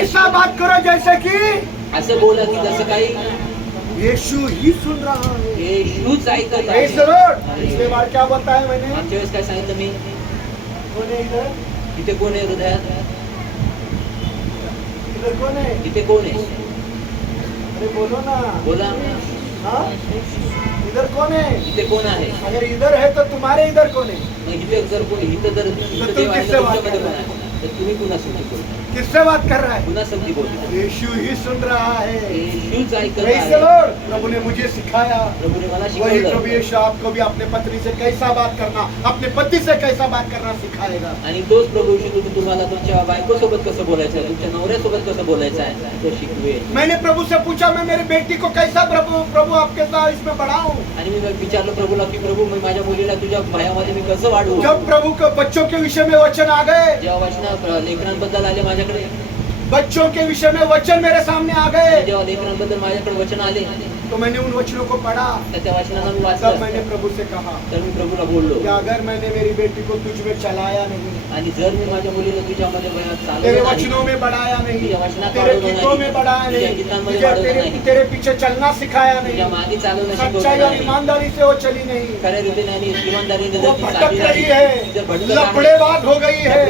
ऐसा बात करो जैसे कि असं बोला की जसं काही यीशु ही सुन रहा है. येशूच ऐकत आहे. Praise the Lord. पिछले बार क्या बताया मैंने? मागच्या वेळेस काय सांगितलं मी? कौन है इधर? इथे कोण आहे हृदयात? इधर कौन है? इथे कोण आहे? अरे बोलो ना. बोला. हाँ? इधर कौन है? इथे कोण आहे? अगर इधर है तो तुम्हारे इधर कौन है? मग इथे जर कोणी इथं जर इथं देव आहे तर तुमच्यामध्ये कोण आहे? तर तुम्ही पुन्हा संगती बोलता. किससे बात कर रहा है? पुन्हा संगती बोलता. यीशु ही सुन रहा है. येशूच ऐकत Praise the आहे. Lord. प्रभु ने मुझे सिखाया. प्रभूने मला वही शिकवलं. प्रभु यीशु आपको भी अपने पत्नी से कैसा बात करना, अपने पति से कैसा बात करना सिखाएगा. आणि तोच प्रभू येशू तुम्हाला तुमच्या बायकोसोबत कसं बोलायचं आहे, तुमच्या नवऱ्यासोबत कसं बोलायचं आहे तो शिकवेल. मैंने प्रभु से पूछा मैं मेरी बेटी को कैसा प्रभु आपके साथ इसमें बढ़ाऊं. आणि मी विचारलं प्रभूला की प्रभू मी माझ्या मुलीला तुझ्या भयामध्ये मी कसं वाढवू. जब प्रभु के बच्चों के विषय में वचन आ गए, जेव्हा वचना लेखनांबद्दल आले माझ्याकडे, बच्चों के विषय में वचन मेरे सामने आ गए, जेव्हा लेखनांबद्दल माझ्याकडे वचन आले तो मैंने उन वचनों को पढ़ा. तर त्या वचनांना मी तब वाचलं. मैंने प्रभु से कहा तर मी प्रभूला बोललो कि अगर मैंने मेरी बेटी को तुझ में चलाया नहीं, आणि जर मी माझ्या मुलीला तुझ्यामध्ये तेरे चालवलं नाही, वचनों में बढ़ाया नहीं, तुझ्या वचनात तेरे वाढवलं गीतों में नाही, बढ़ाया तुझ्या नहीं, गीतांमध्ये तुझे वाढवलं तेरे नाही, तेरे पीछे चलना सिखाया तुझ्या नहीं, मागे चालवणं शिकवलं सच्चाई और नाही, ईमानदारी से वो चली नहीं, खऱ्या रीतीने आणि इमानदारीने वो जर ती भटक चालली रही नाही, है, जर भटकत आहे, लफड़ेबाज हो गई है,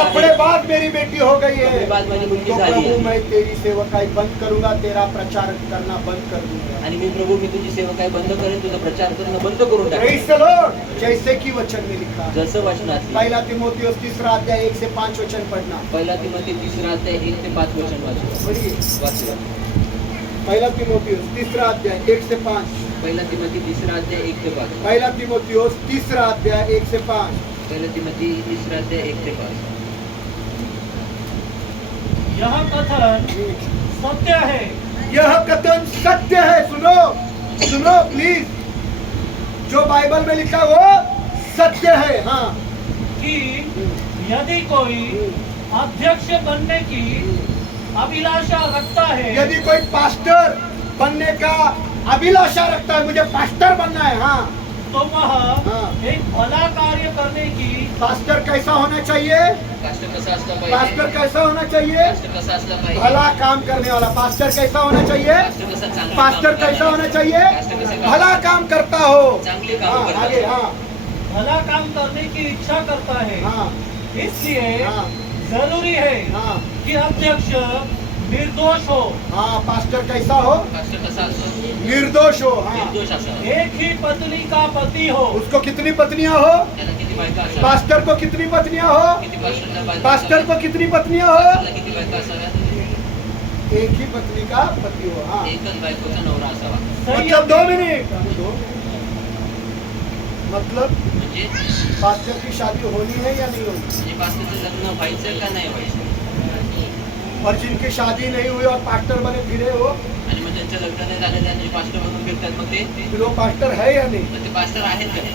लफड़ेबाज मेरी बेटी हो गई है, लफड़ेबाज माझी मुलगी तो झाली प्रभु आहे. मैं तेरी सेवकाई बंद करूंगा, तेरा प्रचार करना बंद कर दूंगा. आणि मी प्रभू मी तुझी सेवा काय बंद करेन, तुझा प्रचार करणं बंद करून टाकेन. Praise the Lord. जैसे कि वचन में लिखा है. जसं वचनात पहला तिमोथियुस 3 अध्याय 1 से 5 वचन पढ़ना. पहिला तिमोथी 3 अध्याय 1 ते 5 वचन वाचू. पढ़िए. वाचलं. पहला तिमोथियुस 3 अध्याय 1 से 5. पहिला तिमोथी 3 अध्याय 1 ते 5. पहला तिमोथियुस 3 अध्याय 1 से 5. पहिला तिमोथी 3 अध्याय 1 ते 5. यह कथन सत्य है. यह कथन सत्य है. सुनो सुनो प्लीज. जो बाइबल में लिखा वो सत्य है. हाँ. कि यदि कोई अध्यक्ष बनने की अभिलाषा रखता है, यदि कोई पास्टर बनने का अभिलाषा रखता है, मुझे पास्टर बनना है. हाँ. तो वह हाँ. एक भला कार्य करने की पास्टर कैसा होना चाहिए? पास्टर कसा असला पास्टर पाहिजे? कैसा होना चाहिए? पास्टर कसा असला पाहिजे? भला काम करने वाला. पास्टर कैसा होना चाहिए? पास्टर कसा चांगलं पास्टर काम कैसा होना करणारा? चाहिए? पास्टर कसं काम- भला काम करता हो. चांगले काम हाँ, करता. आगे. हाँ. भला काम करने की इच्छा करता है. हाँ. इसलिए हाँ. जरूरी है हाँ. कि अध्यक्ष निर्दोष हो, हाँ. पास्टर कैसा हो? पास्टर कसा असतो? निर्दोष हो. हाँ. निर्दोष असावा. एक ही पत्नी का पति हो, उसको कितनी पत्नियां हो? त्याला किती बायका असाव्या? पास्टर को कितनी पत्नियां हो? किती पास्टरला बायका पास्टर असाव्या? को कितनी पत्नियां हो? पास्टरला किती बायका असाव्या? एक ही पत्नी का पति हो. हाँ. एकच बायकोचा नवरा असावा. मतलब 2 मिनट. मतलब म्हणजे पास्टर की शादी होनी है या नहीं होनी? म्हणजे पास्टरचं लग्न व्हायचं का नाही व्हायचं? और जिनकी शादी नहीं हुई और पास्टर बने फिरे हो, आणि मग ज्यांचं लग्न नाही झालं त्यांचे पास्टर म्हणून फिरतात, मग ते फिर वो पास्टर है या नहीं? मग ते पास्टर आहेत का नाही?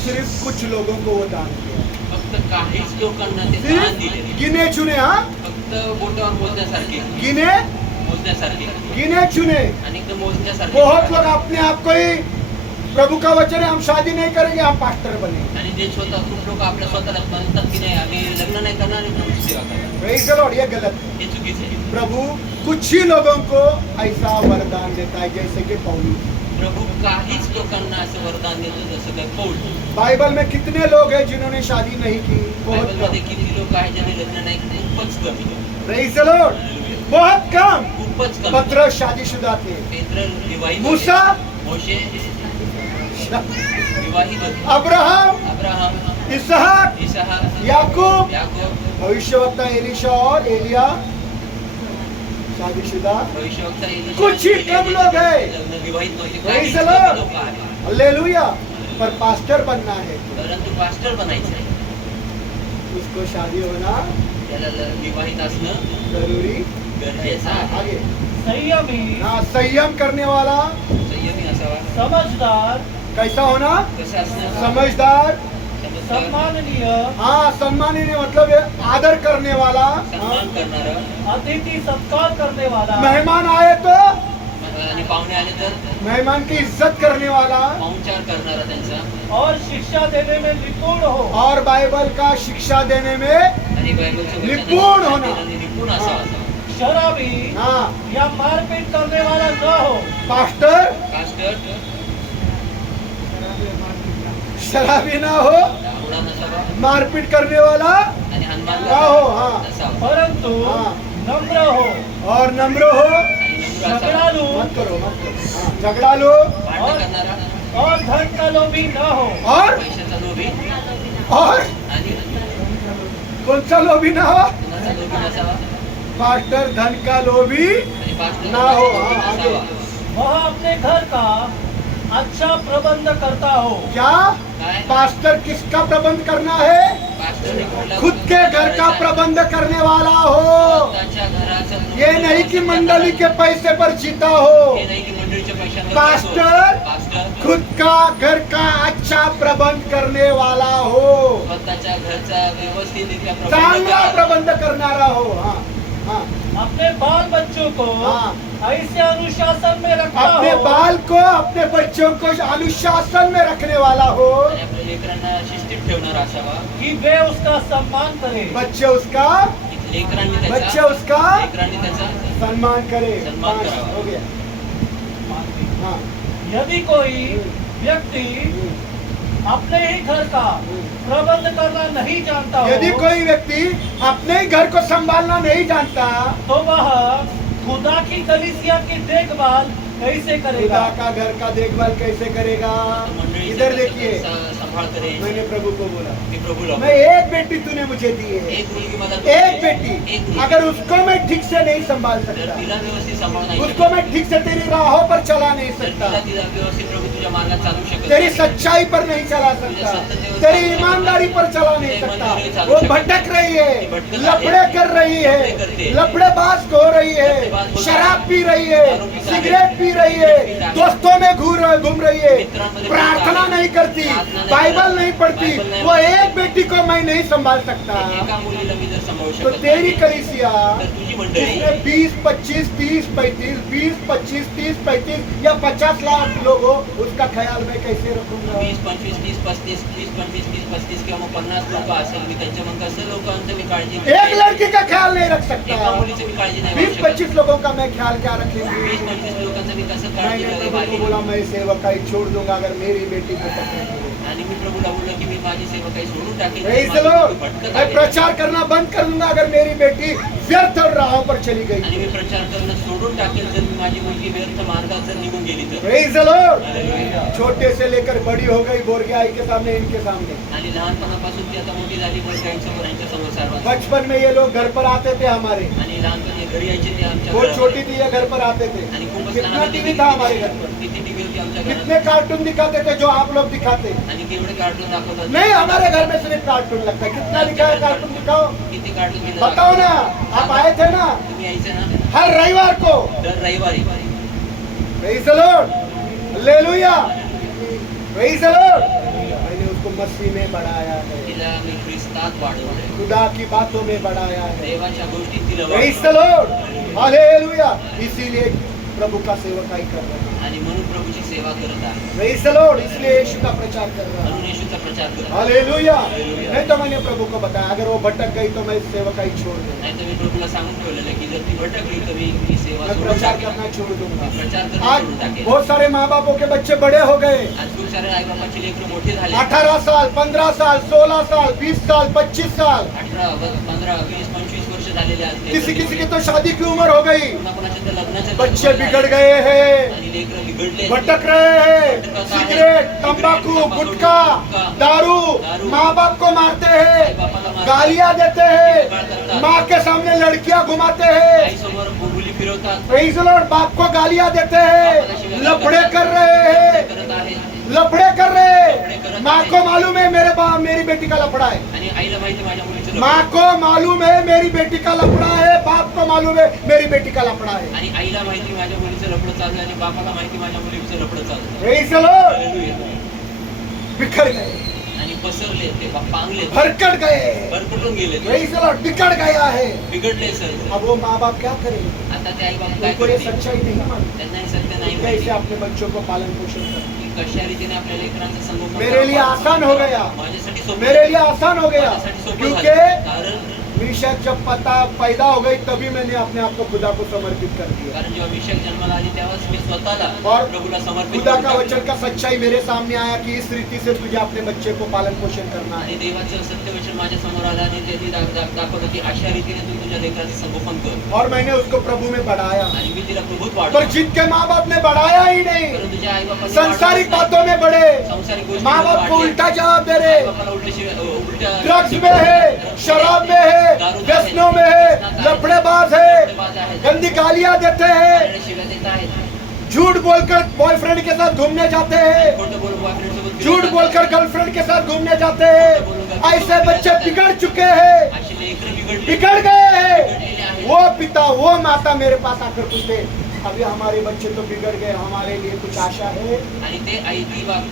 सिर्फ कुछ लोगों को वो दान किया. फक्त काहीच लोकांना ते दान सिर्फ दिले. गिने चुने. हाँ. फक्त बोटावर मोजण्यासारखे गिने मोजण्यासारखे गिने चुने. आणि एकदम मोजण्यासारखे. बहुत लोग अपने आप को ही, प्रभु का वचन है हम शादी नहीं करेंगे, हम पास्टर बनेंगे. आणि जे स्वतः खूप लोक आपल्या स्वतःला म्हणतात की नाही आम्ही लग्न नाही करणार आणि प्रभूची सेवा करणार. Praise the Lord. ये गलत है. हे चुकीचं आहे. प्रभु कुछ ही लोगों को ऐसा वरदान देता है जैसे कि पौलुस. प्रभु काहीच लोकांना असं वरदान देतो जसं काय पौल. बाइबल में कितने लोग हैं जिन्होंने शादी नहीं की? बहुत बायबलमध्ये कम. किती लोक आहेत ज्यांनी लग्न नाही केलं? खूपच कमी. Praise the Lord. बहुत कम. खूपच कमी. पत्रस शादीशुदा थे. पेत्र विवाहित मूसा होते. मोशे विवाहित होते. अब्राहम, अब्राहम, इसहाक, इसहाक, याकूब, याकूब, भविष्यवक्ता एलिशा और एलिया शादीशुदा. भविष्यवक्ता एलिशा, कुछ ही कम लोग हैं. लग्न विवाहित नव्हते. Praise काहीच the कमी Lord. लोक आहेत. हालेलुया. पर पास्टर बनना है परंतु पास्टर बनायचं आहे उसको शादी होना त्याला विवाहित असणं जरूरी गरजेचा आहे. आगे संयमी, हाँ, संयम करने वाला, संयमी असावा. समझदार, कैसा होना, कसं असणं, समझदार, समजदार, सम्माननीय, हाँ सम्माननीय मतलब ये आदर करने वाला, सन्मान करणारा, अतिथि सत्कार करने वाला, मेहमान आए तो आणि पाहुणे आले तर मेहमान की इज्जत करने वाला, पाहुणचार करणारा त्यांचा, और शिक्षा देने में निपुण हो. और बाइबल का शिक्षा देने में, आणि बायबलचं वचन निपुण होणं. देण्याने निपुण असावा. शराबी हाँ या मारपीट करने वाला न हो. पास्टर कास्टर शराबी ना हो, दारुडा नसावा मारपीट करने वाला आणि हनुमान हो, हाँ. नसावा. परंतु हाँ. नम्र हो, और नम्र हो, आणि नम्र असावा. झगड़ालू मत करो, मत करो. हाँ, झगड़ा लो भांडण करणारा, और धन का लोभी न हो. और पैशाचा लोभी आणि कौन सा लोभी ना हो, कुणाचा लोभी नसावा. पास्टर धन का लोभी आणि पास्टर ना हो. लोभी हाँ, नसावा. आगे. वह अपने घर का अच्छा प्रबंध करता हो. क्या काय पास्टर किसका प्रबंध करना है, पास्टरने कुठला खुद के घर का प्रबंध करने वाला हो. स्वतःच्या घराचं ये नहीं कि मंडली के पैसे पर जीता हो, हे नाही की मंडळीच्या पैशांवर पास्टर पास्टर खुद का घर का अच्छा प्रबंध करने वाला हो, स्वतःच्या घरचा व्यवस्थितरित्या चांगला प्रबंध प्रबंध करनारा हो. हाँ हाँ, अपने बाल बच्चों को हाँ. ऐसे अनुशासन में रखता अपने हो बाल को अपने बच्चों को अनुशासन में रखने वाला हो, आणि आपल्या लेकरांना शिस्तीत ठेवणारा असावा. कि वे उसका सम्मान करें. बच्चे उसका लेकरांनी बच्चे त्याचा उसका लेकरांनी त्याचा सम्मान करे. सम्मान 5 करावा. हो गया. हाँ यदि कोई व्यक्ति अपने ही घर का प्रबंध करना नहीं जानता हो, यदि कोई व्यक्ति अपने ही घर को संभालना नहीं जानता, तो वह खुदा की कलीसिया की देखभाल कैसे खुदा करेगा. का घर का देखभाल कैसे करेगा. मंडळीचं इधर देखिए, सांभाळ करेल. मैंने प्रभु को बोला, मी प्रभूला मैं एक बेटी तूने मुझे दी है, एक मुलगी मला एक बेटी, एक मुलगी. अगर उसको मैं ठीक से नहीं संभाल जर सकता, तिला व्यवस्थित सांभाळ नाही उसको मैं ठीक से तेरी राहों पर चला नहीं तर सकता, तिला व्यवस्थित प्रभू तुझ्या मार्गात चालू शकत तेरी नाही. सच्चाई पर नहीं चला सकता, तेरी ईमानदारी पर चला नहीं सकता, वो भटक रही है, लफड़े कर रही है, लफड़ेबाज हो रही है, शराब पी रही है, सिगरेट पी रही है, दोस्तों में घूम रही है, प्रार्थना नहीं करती, बाइबल नहीं पढ़ती, वो एक बेटी को मैं नहीं संभाल सकता. एका मुलीला मी जर सांभाळू तो शकत तेरी नाही, कलीसिया तर तुझी मंडळी जिसमें 20, 25, 30, 35, 20, 25, 30, 35 या 50 लाख लोग हो, उसका ख्याल मैं कैसे रखूंगा. 20, 25, 30, 35, 20, 25, 30, 35 किंवा मग 50 लोक असेल, मी त्यांच्या मग कसं लोकांचं मी काळजी एक लड़की का ख्याल नहीं रख एका सकता. मुलीचं मी काळजी नाही 20, 25 लोगों का मैं ख्याल क्या रखेंगे. 20, 25 लोकांचं मी कसं काळजी मैंने वगैरे प्रभु को माझी. बोला मैं सेवकाई छोड़ दूंगा अगर मेरी बेटी को पकड़ेगी. आणि मी प्रभूला बोललो की मी माझी सेवा काही सोडून टाकेल. Praise माझी the Lord. मुलगी भटकत मैं आहे. प्रचार करना बंद कर दूंगा अगर मेरी बेटी व्यर्थ राहों पर चली आणि गई. मी प्रचार करणं सोडून टाकेल जर मी माझी मुलगी व्यर्थ मार्गात जर निघून गेली तर. Praise the Lord. हालेलुया. छोटे से लेकर बड़ी हो गई, बोरगे आई के सामने, इनके सामने. आणि लहानपणापासून ती आता मोठी झाली पण त्यांच्यावर यांच्यासमोर सर्वांचं. बचपन में ये लोग घर पर आते थे हमारे, आणि लहानपणी घरी यायचे ते आमच्या वो घरात. छोटी थी ये घर पर आते थे. आणि खूपच कितना लहान टीवी था हमारे घर पर, किती टीव्ही होती आमच्या घरात. कितने कार्टून दिखाते थे जो आप लोग दिखाते. आणि केवढे कार्टून दाखवतात. नहीं, हमारे घर में सिर्फ कार्टून लगता है. कितना दिखाया कार्टून दिखाओ, किती कार्टून बताओ ना. आप आए थे ना तुम्ही यायचे ना हर रविवार को. दर रविवारी. Praise the Lord. Hallelujah. Praise the Lord. मैंने उसको मसीह में बढ़ाया है, तिला मी ख्रिस्तात वाढवलंय. खुदा की बातों में बढ़ाया है. देवाच्या गोष्टीत तिला Praise the वाढवलंय. Lord. Hallelujah. इसीलिए प्रभु का सेवकाई कर रहे हैं. आणि म्हणून प्रभूची सेवा करत आहे. Praise the Lord. इसलिए यीशु का प्रचार कर रहा है. म्हणून येशूचा प्रचार करत आहे. हालेलुया. नहीं तो मैंने प्रभु को बताया अगर वो भटक गई तो मैं सेवकाई छोड़ दूंगा, नाही तर मी प्रभूला सांगून ठेवलेलं की जर ती भटकली तर मी ही सेवा मैं सोडून प्रचार टाकेन. करना छोड़ दूंगा. प्रचार करणं आज सोडून टाकेन. बहुत सारे माँ बापों के बच्चे बड़े हो गए. आज खूप सारे आई बापाचे लेकरं मोठे झाले. 18 साल, 15 साल, 16 साल, 20 साल, 25 साल. 18, 15, 20, 25 वर्ष झालेले आज किसी किसी की तो शादी की उम्र हो गई. कोणाकोणाच्या तर लग्नाच्या बच्चे बिगड़ गए हैं, आणि लेकरं बिघडले. भटक रहे हैं. सिगरेट, तंबाकू, गुटखा, दारू, माँ बाप को मारते हैं, गालियां देते हैं, माँ के सामने लड़कियां घुमाते हैं. आई समोर बुबुली फिरवतात. Praise the Lord. बाप को गालियां देते हैं, लफड़े कर रहे हैं, करत आहे. लफड़े कर रहे हैं. माँ को मालूम है मेरी बेटी का लफड़ा है, आणि आईला माहिती माझ्या मुलीचं माँ लफडं. को मालूम है मेरी बेटी का लफड़ा है, बाप को मालूम है मेरी बेटी का लफड़ा है. आणि आईला माहिती माझ्या मुलीचं लफडं चालू आहे आणि बापाला माहिती माझ्या मुलीचं लफडं चालू आहे. Praise the Lord. हालेलुया. बिखर गए, आणि पसरले ते पांगले भरकट गए. भरकटून गेले ते. Praise the Lord. बिगड़ गया है. बिघडले सर. अब वो माँ बाप क्या करें? आता ते आई बाबा काय उनको ये करतील? सच्चाई नहीं मालूम, त्यांना हे सत्य नाही कैसे माहिती अपने बच्चों को पालन पोषण करें. की कशा रीतीने आपल्या लेकरांचं संगोपन मेरे लिए करावं. आसान हो गया, माझ्यासाठी सोपं मेरे लिए आसान हो गया, माझ्यासाठी सोपं क्योंकि झालं. कारण मिशक जब पता पैदा हो गई तभी मैंने अपने आप को खुदा को समर्पित कर दिया. कारण जेव्हा मिशक जन्माला आली तेव्हाच मी स्वतःला और प्रभूला समर्पित खुदा करून का टाकलं. वचन का सच्चाई मेरे सामने आया कि इस रीति से तुझे अपने बच्चे को पालन पोषण करना आणि है. देवाचं सत्यवचन माझ्या समोर आलं आणि त्यांनी दाखवलं की अशा रीतीने तू तुझ्या लेकराचं संगोपन कर. और मैंने उसको प्रभु में बढ़ाया. आणि मी तिला प्रभूत पर वाढवलं. जिनके माँ बाप ने बढ़ाया ही नहीं, कारण तुझ्या आई बाबा संसारिक बातों में बढ़े, संसारिक गोष्टी माँ बाप को उल्टा जवाब दे रहे, उलट्या ड्रग्स में है, शराब में है, व्यसनों में है, लफड़ेबाज है, गंदी गालियां देते हैं, शिव्या देत आहेत. झूठ बोलकर बॉयफ्रेंड के साथ घूमने जाते हैं, खोटं बोलून boyfriend सोबत झूठ फिरत बोलकर आहेत. गर्लफ्रेंड के साथ घूमने जाते हैं. ऐसे बच्चे बिगड़ चुके हैं, अशी लेकरं बिघडली. बिगड़ गए हैं. वो पिता वो माता मेरे पास आकर पूछते, अभी हमारे बच्चे तो बिगड़ गए, हमारे लिए कुछ आशा है? आणि ते आई ती बाप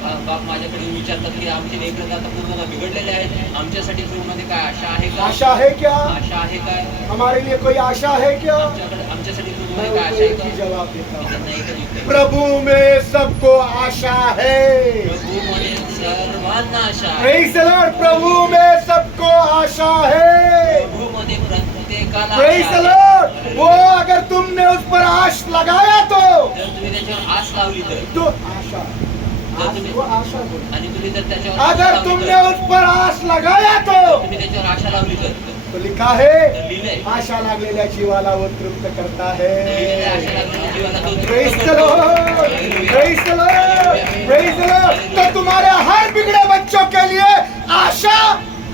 माझ्याकडे येऊन विचारतात की आमचे लेकरं आता पूर्ण बिघडलेले आहेत, आमच्यासाठी जीवनामध्ये काय आशा आहे का? आशा है क्या? आशा आहे काय? हमारे लिए कोई आशा है क्या? आमच्यासाठी मैं जीवनामध्ये काय उनको आशा आहे एक ही का? जवाब देता हूँ, त्यांना एकच उत्तर आहे. प्रभु में सबको आशा है. प्रभूमध्ये सर्वांना आशा आहे. Praise the Lord. प्रभु में सबको आशा है. प्रभूमध्ये प्रत्येकाला Praise आशा the आहे. Lord. वो अगर तुमने उस पर आश लगाया तो जर तुम्ही त्याच्यावर आश लावली तर आशा वो आशा बोलो. आणि तुम्ही जर त्याच्यावर अगर आशा लावली तुमने तर, उस पर आश लगाया तो तुम्ही त्याच्यावर आशा लावली तर लिखा है, तर लिहिलंय. आशा लागलेल्या जीवाला वो तृप्त करता है. लिहिलेलं आहे, आशा लागलेल्या जीवाला तो तृप्त Praise the करतो. Lord. Praise the Lord. Praise the Lord. तो तुम्हारे हर बिगड़े बच्चों के लिए आशा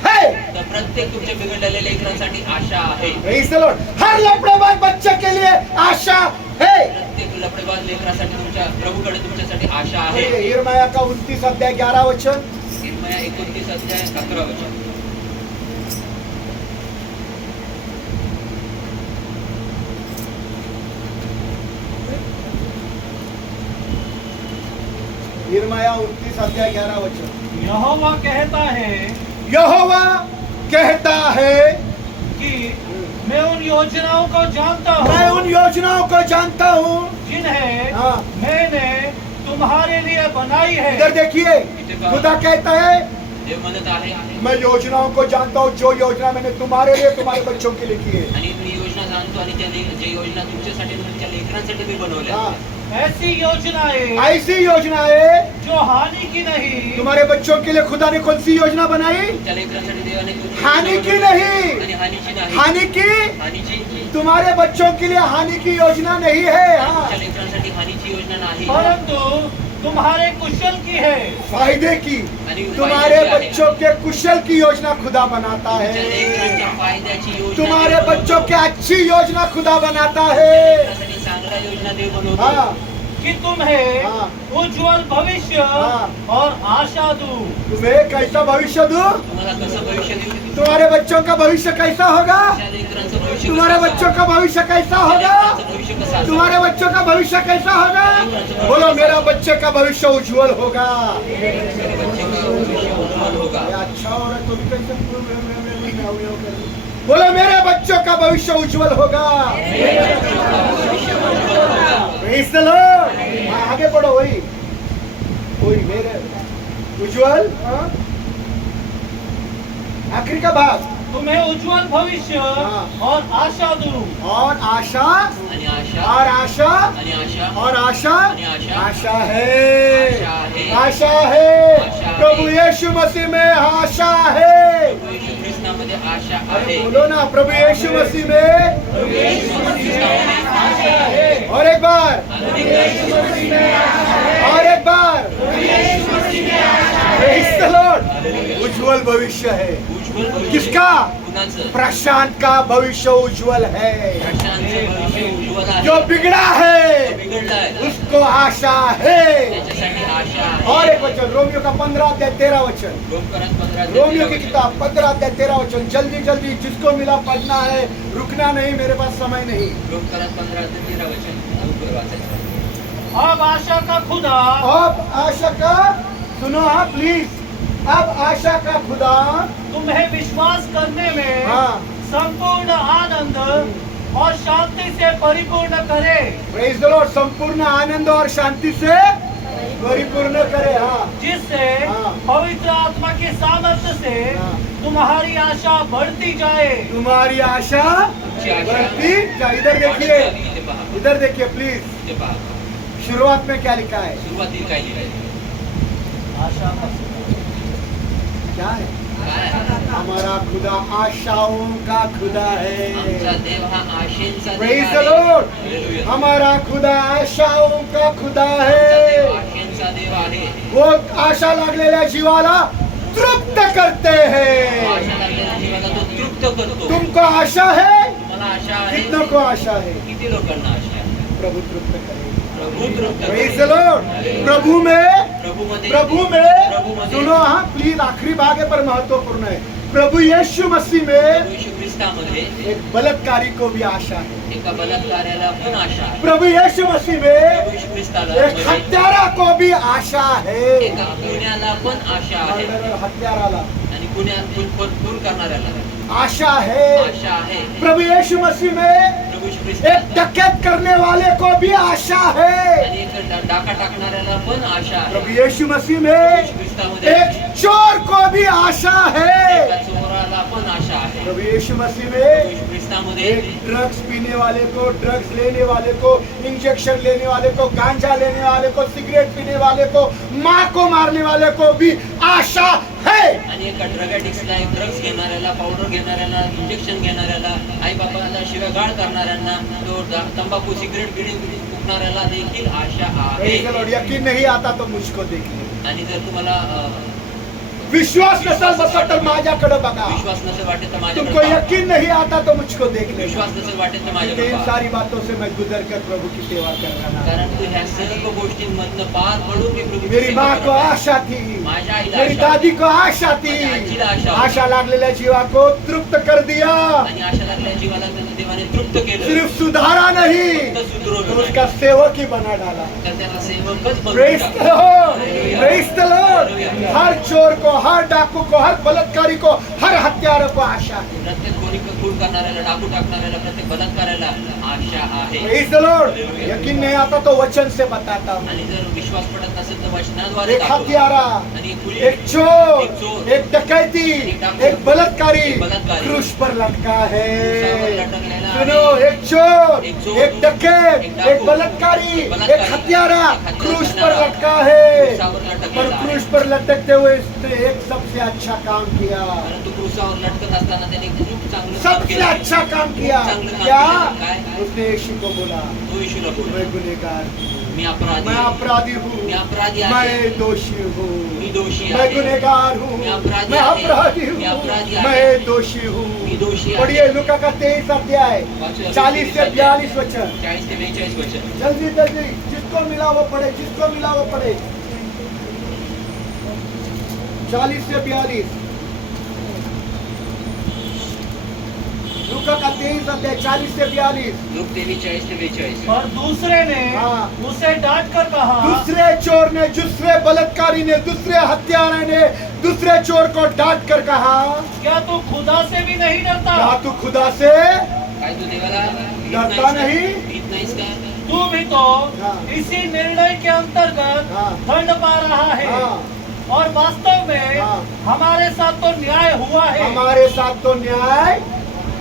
है. तर प्रत्येक तुमच्या बिघडलेल्या लेकरांसाठी आशा आहे. Praise the Lord. हर लफड़ेबाज बच्चे के लिए आशा है. प्रत्येक लफडेबाज लेकरासाठी तुमच्या प्रभूकडे तुमच्यासाठी आशा आहे. यिर्मयाह का 29 अध्याय 11 वचन. यिर्मया 29 अध्याय 11 वचन. यिर्मयाह 29 अध्याय 11 वचन. यहोवा कहता है यहोवा कहता है कि मैं उन योजनाओं को जानता मैं हूँ उन योजनाओं को जानता हूँ. जिन्हें हाँ. मैंने तुम्हारे लिए बनाई इधर है. देखिए, खुदा कहता है देव म्हणत आहे मैं योजनाओं को जानता हूँ, जो योजना मैंने तुम्हारे लिए तुम्हारे बच्चों के लिए की है. आणि मी योजना जाणतो आणि त्या जे योजना तुमच्यासाठी तुमच्या लेकरांसाठी मी बनवल्या हाँ. आहेत. ऐसी योजनाएं ऐसी योजनाएं जो हानि की नहीं, तुम्हारे बच्चों के लिए खुदा ने कौन सी योजना बनाई? तुमच्या लेकरांसाठी देवाने कोणती हानि योजना की बनवली? नहीं. आणि हानीची नाही. हानि की हानीची तुम्हारे बच्चों के लिए हानि की योजना नहीं है. हाँ. तुमच्या लेकरांसाठी हानीची योजना नाही. परंतु तुम्हारे कुशल की है. फायदे की आणि तुम्हारे फायद्याची आहे. बच्चों के कुशल की योजना खुदा बनाता तुमच्या लेकरांच्या है. फायद्याची योजना तुम्हारे देव बच्चों बनवतो. की अच्छी योजना खुदा बनाता है. लेकरांसाठी चांगल्या योजना देव बनवतो. हाँ. कि तुम्हें हाँ. उज्जवल भविष्य हाँ. और आशा दूं. तुम्हें कैसा भविष्य दूं? तुम्हाला कसं भविष्य देऊ? तुम्हारे बच्चों का भविष्य कैसा होगा? तुमच्या लेकरांचं भविष्य तुम्हारे कसं बच्चों का भविष्य कैसा असावं? होगा? लेकरांचं भविष्य कसं असावं? तुम्हारे बच्चों का भविष्य कैसा होगा? बोलो मेरा बच्चे का भविष्य उज्जवल होगा. मेरे बच्चे का भविष्य उज्ज्वल होगा. ये अच्छा हो रहा है तो भी कैसे बोलो मेरे बच्चों का भविष्य उज्जवल होगा. Praise the Lord. हाँ, आगे बढ़ो. वही मेरे उज्जवल. हाँ? आखिरी का भाग. तुम्हें उज्जवल भविष्य हाँ. और आशा दूं. और आशा आणि आशा और आशा आणि आशा और आशा आणि आशा आशा है. आशा आहे. आशा है. आशा है. प्रभु यीशु मसीह में आशा है. प्रभू येशू ख्रिस्तामध्ये आशा अरे आहे. बोलो ना, प्रभु यीशु मसीह में. प्रभू येशू ख्रिस्तामध्ये और एक बार. और एक बार. Praise the Lord. उज्जवल भविष्य है. उज्ज्वल भविष्य. किसका? लग्नाचं प्रशांत का भविष्य उज्जवल है, प्रशांतचं भविष्य उज्ज्वल आहे. जो बिगड़ा है बिघडलाय उसको आशा है. त्याच्यासाठी आशा और आहे. एक वचन रोमियो का 15 अध्याय 13 वचन, रोमकरात 15 रोमियो की किताब 15 अध्याय 13 वचन. जल्दी जल्दी जिसको मिला पढ़ना है, रुकना नहीं, मेरे पास समय नहीं. रोमकरात 15 वचन लवकर वाचायचं. अब आशा का खुदा अब आशा का, सुनो हाँ प्लीज, अब आशा का खुदा तुम्हें विश्वास करने में हाँ संपूर्ण आनंद और शांति से परिपूर्ण करे, प्रेज द लॉर्ड, संपूर्ण आनंद और शांति से परिपूर्ण करे. हाँ जिससे हाँ। पवित्र आत्मा के सामर्थ्य से हाँ। तुम्हारी आशा बढ़ती जाए. तुम्हारी आशा तुमची आशा बढ़ती जाए. इधर देखिए, इथे पहा, इधर देखिए प्लीज. इथे पहा. शुरुआत में क्या लिखा है? सुरुवातीला काय लिहिलंय? आशा का क्या है? काय आहे? हमारा खुदा आशाओं का खुदा आमचा है. देव हा आशेंचा देव प्रेज द आहे. लॉर्ड. हालेलुया. हमारा खुदा आशाओं का खुदा आमचा देव है. आशेंचा देव आहे. वो आशा लागलेल्या जीवाला तृप्त करते हैं. आशा लागलेल्या जीवाला तो तृप्त करतो. तुमको आशा है? मला आशा आहे. कितनों को आशा है? किती लोकांना आशा आहे? प्रभु तृप्त करे. प्रभू तृप्त प्रेज द करेल. लॉर्ड. हालेलुया. प्रभु में, प्रभूमध्ये प्रभु में, प्रभूमध्ये सुनो हाँ प्लीज, आखिरी भाग है पर महत्वपूर्ण है. प्रभु यीशु मसीह में प्रभू येशू ख्रिस्तामध्ये एक बलात्कारी को भी आशा है. एका बलात्कार्याला पण आशा आहे. प्रभु यीशु मसीह में प्रभू येशू ख्रिस्ताला एक म्हणजे हत्यारा को भी आशा है. एका गुन्ह्याला पण आशा आहे. मर्डरर, हत्याराला आणि खून करणाऱ्याला आशा है. आशा आहे. प्रभु यीशु मसीह में प्रभू येशू एक ख्रिस्त डकैत करने वाले को भी आशा है. आणि एक डाका टाकणाऱ्याला पण आशा आहे. प्रभु यीशु मसीह प्रभू में येशू ख्रिस्तामध्ये एक चोर को भी आशा है. एका चोराला पण आशा आहे. प्रभु यीशु मसीह प्रभू में येशू ख्रिस्तामध्ये एक ड्रग्स पीने वाले को, ड्रग्स लेने वाले को, इंजेक्शन लेने वाले को, गांजा लेने वाले को, सिगरेट पीने वाले को, माँ को मारने वाले को भी आशा है. आणि एका ड्रग ॲडिक्ट्सला, एक ड्रग्स घेणाऱ्याला, पावडर घेणाऱ्याला, इंजेक्शन घेणाऱ्याला, आई बाबाला शिवाय गाळ करणाऱ्यांना, तो तंबाखू सिगरेट बिडी फुकणाऱ्याला देखील आशा आहे. Praise the Lord. यकीन नहीं आता तो मुझको देखिए. आणि जर तुम्हाला विश्वास नसेल बसत तर माझ्याकडे बघा. विश्वास नसेल वाटेल तर माझ्याकडे तुमको पहा. यकीन नहीं आता तो मुझको देख लेना. विश्वास नसेल वाटेल तर इन माझ्याकडे पहा. सारी बातों से मैं गुजर कर प्रभु की सेवा कर रहा. कारण तू ह्या सर्व गोष्टींमधनं पार पडून मी प्रभूची मेरी सेवा माँ करत को आहे. आशा थी, माझ्या आईला मेरी आशा दादी को आशा थी. माझ्या आजीला आशा होती. आशा लागलेल्या जीवा को तृप्त कर दिया. आणि आशा लागल्या जीवाला त्यानं देवाने तृप्त केलं. सिर्फ सुधारा नहीं, फक्त सुधरवलं तो नाही. उसका सेवक ही बना डाला. तर त्याला सेवकच बनवून Praise टाकलं. the Lord. Hallelujah. Praise the Lord. हर चोर को, हर डाकू को, हर बलात्कारी को, हर हत्यारे को आशा है. प्रत्येक कोणी खून करणाऱ्याला, डाकू टाकणाऱ्याला, प्रत्येक बलात्काराला आशा आहे. Praise the Lord. यकीन नहीं आता तो वचन से बताता हूँ. आणि जर विश्वास पडत नसेल तर वचनाद्वारे एक दाखवतो. हत्यारा, आणि एक पुलिस, एक चोर, एक चोर, एक डकैती, एक बलात्कारी एक बलात्कारी क्रूस पर लटका है. क्रूसावर लटकलेला आहे. सुनो, एक चोर, एक चोर, एक डकैत, एक डाकू, एक बलात्कारी, एक बलात्कारी, एक हत्यारा एक हत्यारा क्रूस पर करणारा, लटका है. क्रूसावर लटकलेला पर आहे. क्रूस पर लटकते हुए उसने एक सबसे अच्छा काम किया. परंतु क्रूसावर लटकत असताना त्याने खूप चांगलं काम सबसे केलं. अच्छा काम किया. खूप चांगलं काम क्या? केलं. काय? उसने यीशु को बोला, तो येशूला बोलला, मैं गुनहगार हूँ, मी अपराधी मैं आहे. अपराधी हूँ, मी अपराधी आहे. मैं दोषी हूँ, मी दोषी मैं आहे. गुनहगार हूँ, मैं अपराधी मैं आहे. अपराधी मी हूँ, अपराधी आहे. मैं दोषी हूँ. मी दोषी आहे. पढ़िए लूका का 23 अध्याय 40 से 42 वचन. 40 ते 42 वचन. जल्दी जल्दी, जिसको मिला वो पढ़े, जिसको मिला वो पढ़े. 40 से 42. लूका का 23 अध्याय 40 से 42. लोक 23 ते 42. और दूसरे ने हाँ। उसे डांट कर कहा, दूसरे चोर ने, दूसरे बलात्कारी ने, दूसरे हत्यारे ने दूसरे चोर को डांट कर कहा, क्या तू खुदा से भी नहीं डरता? क्या तू खुदा से काय तू देवाला डरता नहीं? भीत नाहीस का? तू भी तो हाँ। इसी निर्णय के अंतर्गत हाँ। दंड पा रहा है। हाँ, और वास्तव में हाँ। हमारे साथ तो न्याय हुआ है, हमारे साथ तो न्याय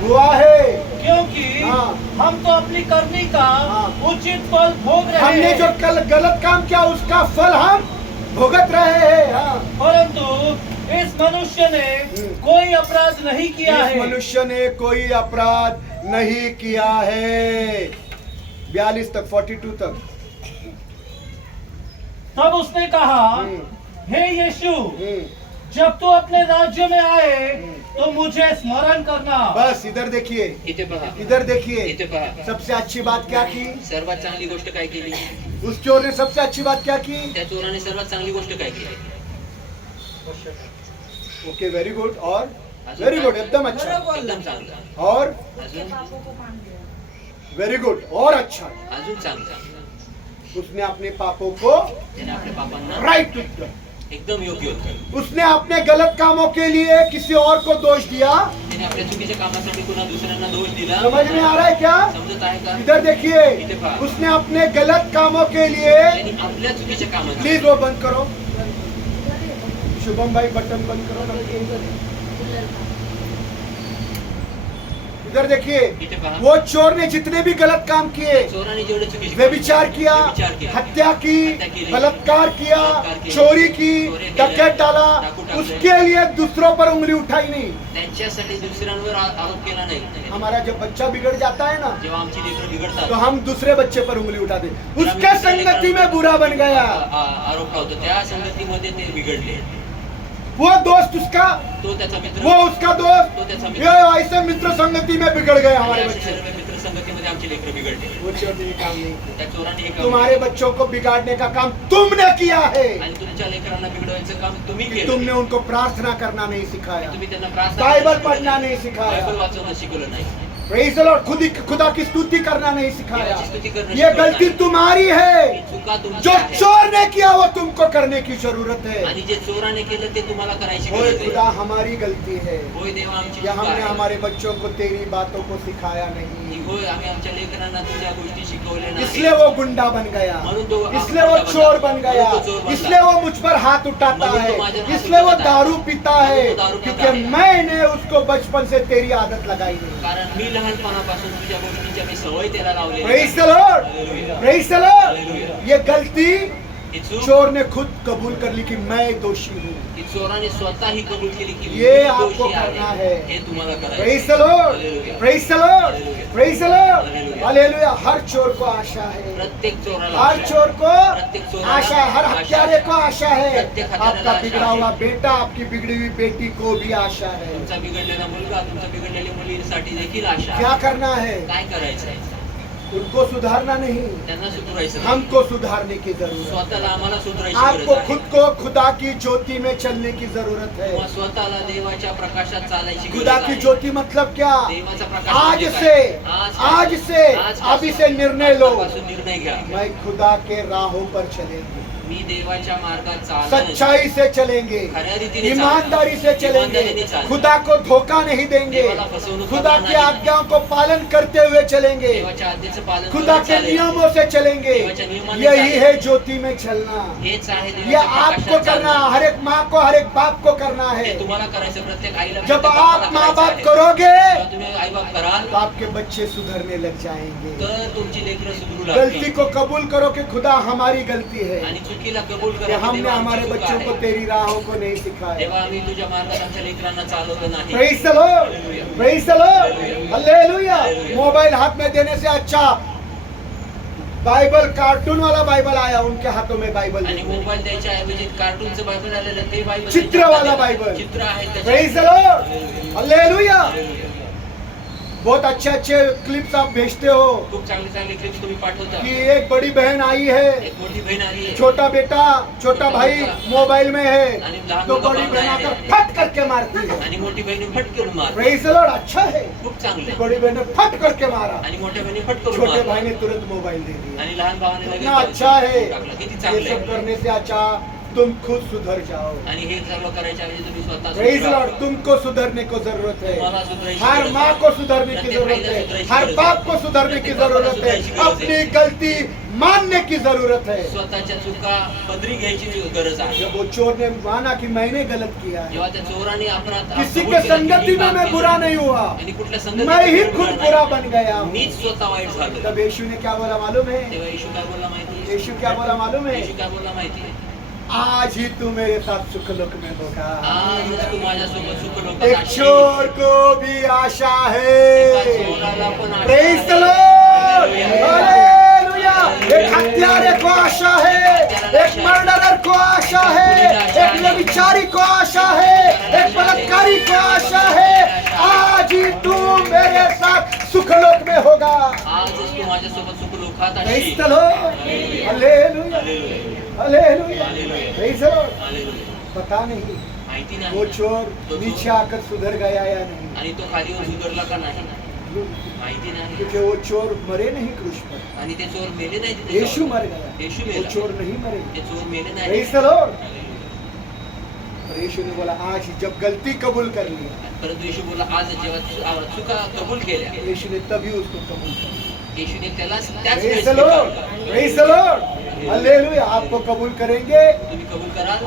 हुआ है. क्योंकि हाँ। हम तो अपनी करनी का हाँ। उचित फल भोग रहे हमने हैं। जो कल गलत काम किया उसका फल हम भुगत रहे हैं. हाँ. परंतु इस मनुष्य ने कोई अपराध नहीं किया इस है। मनुष्य ने कोई अपराध नहीं किया है. 42 तक, 42 तक. तब उसने कहा, हम्म, हे यीशु, हम्म, जब तू अपने राज्य में आए तो मुझे स्मरण करना. बस इधर देखिए, इथे पहा, इधर देखिए. इथे पहा. सबसे अच्छी बात क्या की? सर्वात चांगली गोष्ट काय केली? उस चोर ने सबसे अच्छी बात क्या की? त्या चोराने सर्वात चांगली गोष्ट काय केली? Okay, very good. और वेरी गुड, एकदम अच्छा. एकदम चांगलं. और अजून वेरी गुड, और अच्छा. अजून चांगलं. उसने अपने पापों को त्याने आपल्या पापांना राइट उत्तर. एकदम योग्य होतं. उसने अपने गलत कामों के लिए किसी और को दोष दिया. त्याने आपल्या चुकीच्या कामासाठी पुन्हा दुसऱ्यांना दोष दिला. समझ में आ रहा है क्या? समजत आहे का? इधर देखिए, उसने अपने गलत कामों के लिए. त्यांनी आपल्या चुकीच्या कामासाठी प्लीज वो बंद करो. शुभम भाई बटन बंद करो ना. इधर देखिए, इथे पहा. वो चोर ने जितने भी गलत काम किए, चोराने जेवढे चुकीचे व्यभिचार किया, व्यभिचार किया, हत्या की, हत्या केली, बलात्कार किया, बलात्कार केली, चोरी की, चोरी केल्या, डकैत डाला, डाकू टाकले, उसके लिए दूसरों पर उंगली उठाई नहीं. त्यांच्यासाठी दुसऱ्यांवर आरोप केला नाही. हमारा जब बच्चा बिगड़ जाता है ना, जेव्हा आमची लेकरं तो बिघडतात हम दूसरे बच्चे पर उंगली उठाते. उसके संगति में बुरा बन गया. आरोप होतो त्या संगतीमध्ये ते बिघडले. वो दोस्त उसका, तो त्याचा मित्र, वो उसका दोस्त, तो त्याचा ये मित्र. ऐसे मित्र संगति में बिगड़ गए हमारे आणि अशा बच्चे. सर्व मित्र संगतीमध्ये आमची लेकरं बिघडले. वो चोर ने ये काम नहीं किया. त्या चोराने हे काम तुम्हारे बच्चों को बिगाड़ने का काम तुमने किया है. आणि तुमच्या लेकरांना बिघडवायचं काम तुम्ही केलं. तुमने उनको प्रार्थना करना नहीं सिखाया, तुम्ही त्यांना प्रार्थना बाइबल पढ़ना नहीं सिखाया. बायबल वाचवणं शिकवलं नाही. Praise the Lord. खुदा की स्तुति करना नहीं सिखाया. देवाची स्तुती करणं ये शिकवलं गलती नाही. तुम्हारी है. ही चुका तुमची जो आहे. चोर ने किया वो तुमको करने की जरूरत है. आणि जे चोराने केलं ते तुम्हाला करायची ओए गरज खुदा, आहे. हमारी गलती है. होय देवा, आमची या चूक हमने आहे. हमारे बच्चों को तेरी बातों को सिखाया नहीं, होय, आम्ही आमच्या लेकरांना तुझ्या गोष्टी शिकवल्या नाही. इसलिए वो गुंडा बन गया, म्हणून तो इसलिए वो चोर बन गया, म्हणून तो चोर बनला. इसलिए वो मुझ पर हाथ उठाता म्हणून है, तो माझ्यावर हात इसलिए वो उठवता है. दारू पीता है, म्हणून तो दारू पिता क्योंकि है. मैंने उसको बचपन से तेरी आदत लगाई नहीं. कारण मी लहानपणापासून तुझ्या गोष्टींच्या मी सवय त्याला लावली. Praise the Lord, praise the Lord. ये गलती ही चूक चोर ने खुद कबूल कर ली कि मैं दोषी हूँ. ही चोराने स्वतः ही कबूल केली की ये मी आपको दोषी करना आहे. है. हे तुम्हाला प्रेज़ द करायचं. Lord, hallelujah. Praise the lord, hallelujah. Praise the lord. Hallelujah. Hallelujah. हर चोर को आशा है, प्रत्येक चोराला हर आशा आहे. चोर को प्रत्येक चोराला आशा है, हर आशा हत्यारे आहे. को आशा है. प्रत्येक हत्याऱ्याला आपका आशा बिगड़ा आहे. हुआ बेटा, आपकी बिगड़ी हुई बेटी को भी आशा है. तुमचा बिघडलेला मुलगा, तुमच्या बिघडलेल्या मुलीसाठी देखील आशा आहे. क्या करना है? काय करायचंय? उनको सुधारना नहीं, त्यांना सुधारायचं नाही. हमको सुधारने की जरूरत है. स्वतःला आम्हाला सुधारायची आपको गरज खुद आहे. को खुदा की ज्योति में चलने की जरूरत है. किंवा स्वतःला देवाच्या प्रकाशात चालायची गरज खुदा की आहे. ज्योति मतलब क्या? देवाचा प्रकाश आज म्हणजे से, काय? आज से, आजपासून- अभी से निर्णय लो, आजपासून निर्णय घ्या. मैं खुदा के राहों पर चलेंगे, मी देवाच्या मार्गात चालेन. सच्चाई से चलेंगे, खऱ्या रीतीने ईमानदारी से चालेन. चलेंगे, ईमानदारीने चालेन. खुदा को धोखा नहीं देंगे, देवाला फसवणूक खुदा करणार की नाही. आज्ञाओं को पालन करते हुए चलेंगे, देवाच्या आज्ञेचं पालन खुदा करून के चालेन. नियमों से चलेंगे. देवाच्या नियमाने यही चालेन. है ज्योति में चलना. हेच आहे ये देवाच्या आपको प्रकाशात करना, चालणं. हर एक माँ को, हर एक बाप को करना है. हे तुम्हाला करायचं, प्रत्येक आईला, जब प्रत्येक आप बापाला माँ करायचं बाप आहे. करोगे जेव्हा तुम्ही आई बाप कराल तो आपके बच्चे सुधरने लग जाएंगे. तर तुमची लेकरं सुधरू गलती लागतील. को कबूल करो कि खुदा हमारी गलती है, आणि चुकीला कबूल कि करा की हमने देवा आमची हमारे चूक बच्चों आहे. को तेरी राहों को नहीं सिखाया. देवा, आम्ही तुझ्या मार्गात आमच्या लेकरांना चालवलं नाही. Praise the Lord, praise the lord, hallelujah. Mobile हाथ में देने से अच्छा बाइबल, कार्टून वाला बाइबल आया, उनके हाथों में बाइबल आणि दे. मोबाईल द्यायच्या ऐवजी कार्टूनचं बायबल आलेलं ते बायबल चित्र वाला बायबल. चित्र आहे त्याच्यात. Praise the lord, hallelujah. बहुत अच्छे अच्छे क्लिप्स आप भेजते हो खूप चांगले चांगले क्लिप्स तुम्ही पाठवता. कि एक बड़ी बहन आई है, एक मोठी बहीण आली आहे. छोटा बेटा, छोटा भाई मोबाइल में है, आणि लहान तो मुलगा बड़ी बहन पाहुणा आकर आहे. फट करके मारती है. आणि मोठी बहिणी फट करून मार. Praise the Lord. अच्छा है. खूप चांगले. बड़ी बहन ने फट करके मारा, आणि मोठ्या बहिणी फट करून छोटे मार. भाई ने तुरंत मोबाइल दे दिया. आणि लहान भावाने लगेच कितना अच्छा है. टाकलं. किती ये चांगलं सब आहे. करने से अच्छा तुम खुद सुधर जाओ. आणि हे सर्व करायच्या ऐवजी तुम्ही स्वतः प्रेज़ सुधरा. लॉर्ड. तुमको सुधरने को जरूरत है. तुम्हाला सुधारायची हर गरज माँ आहे. को सुधरने की प्रत्येक जरूरत आईला है, सुधारायची हर गरज बाप आहे. को सुधरने की प्रत्येक बापाला जरूरत है, सुधारायची गरज आहे. अपनी गलती मानने की जरूरत है. स्वतःच्या चुका पदरी घ्यायची गरज आहे. जब वो चोर ने माना कि मैंने गलत किया है, जेव्हा त्या चोराने अपराध किसी कबूल के केला की संगति मी में पाप मैं केलं. बुरा नहीं हुआ, आणि कुठल्या संगतीत मैं ही मी खुद नाही. बुरा बन गया हूँ. मीच स्वतः वाईट झालो. तब यीशु ने क्या बोला मालूम है? तेव्हा येशू काय बोलला माहिती आहे? यीशु क्या बोला मालूम है? येशू काय बोलला माहिती आहे? आज ही तू मेरे साथ सुखलोक में होगा. आजच तू माझ्यासोबत सुख लोकात एक असशील. चोर को भी आशा एका है. चोराला पण आशा प्रेज़ द आहे. Lord, hallelujah. हालेलुया. एक हत्यारे को आशा है, एक मर्डरर को आशा है, एक व्यभिचारी को आशा है, एक बलात्कारी को आशा है, आज ही तू मेरे साथ सुखलोक में होगा। आजच तू माझ्यासोबत सुख लोकात Praise असशील. the Lord. Hallelujah. Hallelujah. Hallelujah. Hallelujah. Hallelujah. Praise the Lord. Hallelujah. पता नहीं माहिती वो नाही चोर तो नीचे आकर सुधर गया या नहीं, आणि तो खाली येऊन सुधारला का नाही माहिती नाही. क्योंकि वो चोर मरे नहीं क्रूस पर, आणि ते चोर मेले नाही तिथे यीशु जाऊन. मर गया, येशू वो मेला. चोर नहीं मरे। ते चोर मेले नाही. Praise the Lord. हालेलुया. और यीशु ने बोला आज ही जब गलती कबूल कर लिया, परंतु येशू बोला आज जेव्हा चुका कबूल केल्या यीशु ने तभी उसको कबूल कर लिया। येशूने त्याला त्याच Praise वेळेस the Lord. स्वीकारलं. Praise the Lord. हालेलुया। आपको कबूल करेंगे, तुम्ही कबूल कराल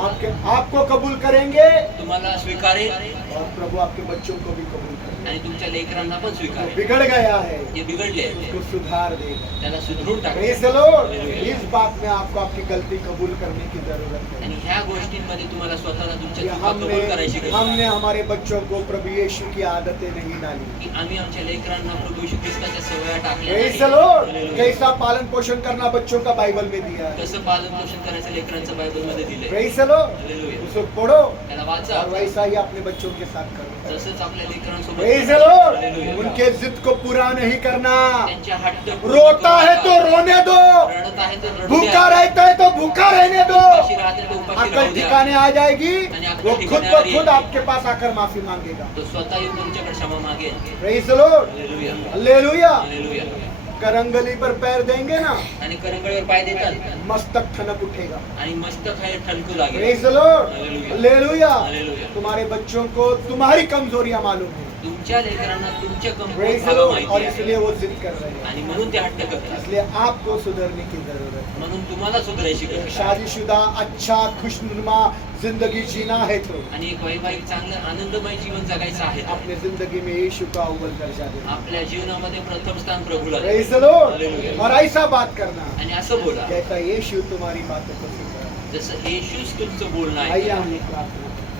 आपको कबूल करेंगे तुम्हाला स्वीकारेल और प्रभु आपके बच्चों को भी कबूल करेंगे। आणि तुमच्या लेकरांना पण जो स्वीकारेल. बिगड़ गया है जे बिघडले उसको सुधार देगा। त्याला सुधरून टाकेल. Praise the Lord. इस बात में आपको आपकी गलती कबूल करने की जरूरत है। आणि ह्या गोष्टींमध्ये तुम्हाला स्वतःला तुमच्या कि चुका कबूल करायची गरज आहे. हमने हमारे बच्चों को प्रभु यीशु की आदतें नहीं डाली। की आम्ही आमच्या लेकरांना प्रभू येशू ख्रिस्ताच्या सवया टाकल्या Praise नाही. the Lord. हालेलुया. कैसा पालन पोषण करना बच्चों का बाइबल में दिया है। कसं पालन पोषण करायचं लेकरांचं बायबल मध्ये दिलंय. Praise the Lord. हालेलुया. उसको पढ़ो त्याला वाचा और वैसा ही अपने बच्चों के साथ करो। तसंच आपल्या लेकरांसोबत Praise the Lord. हालेलुया. उनके जिद को पूरा नहीं करना। त्यांच्या हट्ट रोता है तो रोने दो, रडत आहे तर रडू भूखा द्या. रहता है तो भूखा रहने दो। उपाशी राहते तो उपाशी अकल राहू द्या. ठिकाने आ जाएगी, आणि अक्कल वो खुद ठिकाणी ब आली. खुद आपके पास आकर माफी मांगेगा। तो स्वतः येऊन तुमच्याकडे क्षमा मागेल. Praise the Lord. Hallelujah. Hallelujah. Hallelujah. करंगली पर पैर देंगे ना, आणि करंगळीवर पाय देतात मस्तक ठनक उठेगा। आणि मस्तक आहे ठणकू लागेल. Praise the Lord. Hallelujah. Hallelujah. Hallelujah. तुम्हारे बच्चों को तुम्हारी कमजोरियां मालूम है। तुमच्या लेकरांना तुमच्या Praise the कमजोर Lord. माहिती और आहे इसलिए वो जिद कर रहे हैं, आणि म्हणून ते हट्ट करतात. इसलिए आपको सुधरने की जरूरत है। म्हणून तुम्हाला सुधारायची गरज आहे. शादीशुदा अच्छा खुशनुमा जिंदगी जीना है तो आणि एक वैवाहिक चांगलं आनंदमय जीवन जगायचं आहे. अपने जिंदगी में यीशु का अव्वल दर्जा देना। आपल्या जीवनामध्ये प्रथम स्थान प्रभूला द्या. Praise the Lord. हालेलुया. और ऐसा बात करना आणि असं बोला जैसा यीशु तुम्हारी बातों को सुधारे। जसं येशूच तुमचं बोलणं आइए आहे. हमने प्रार्थना करें।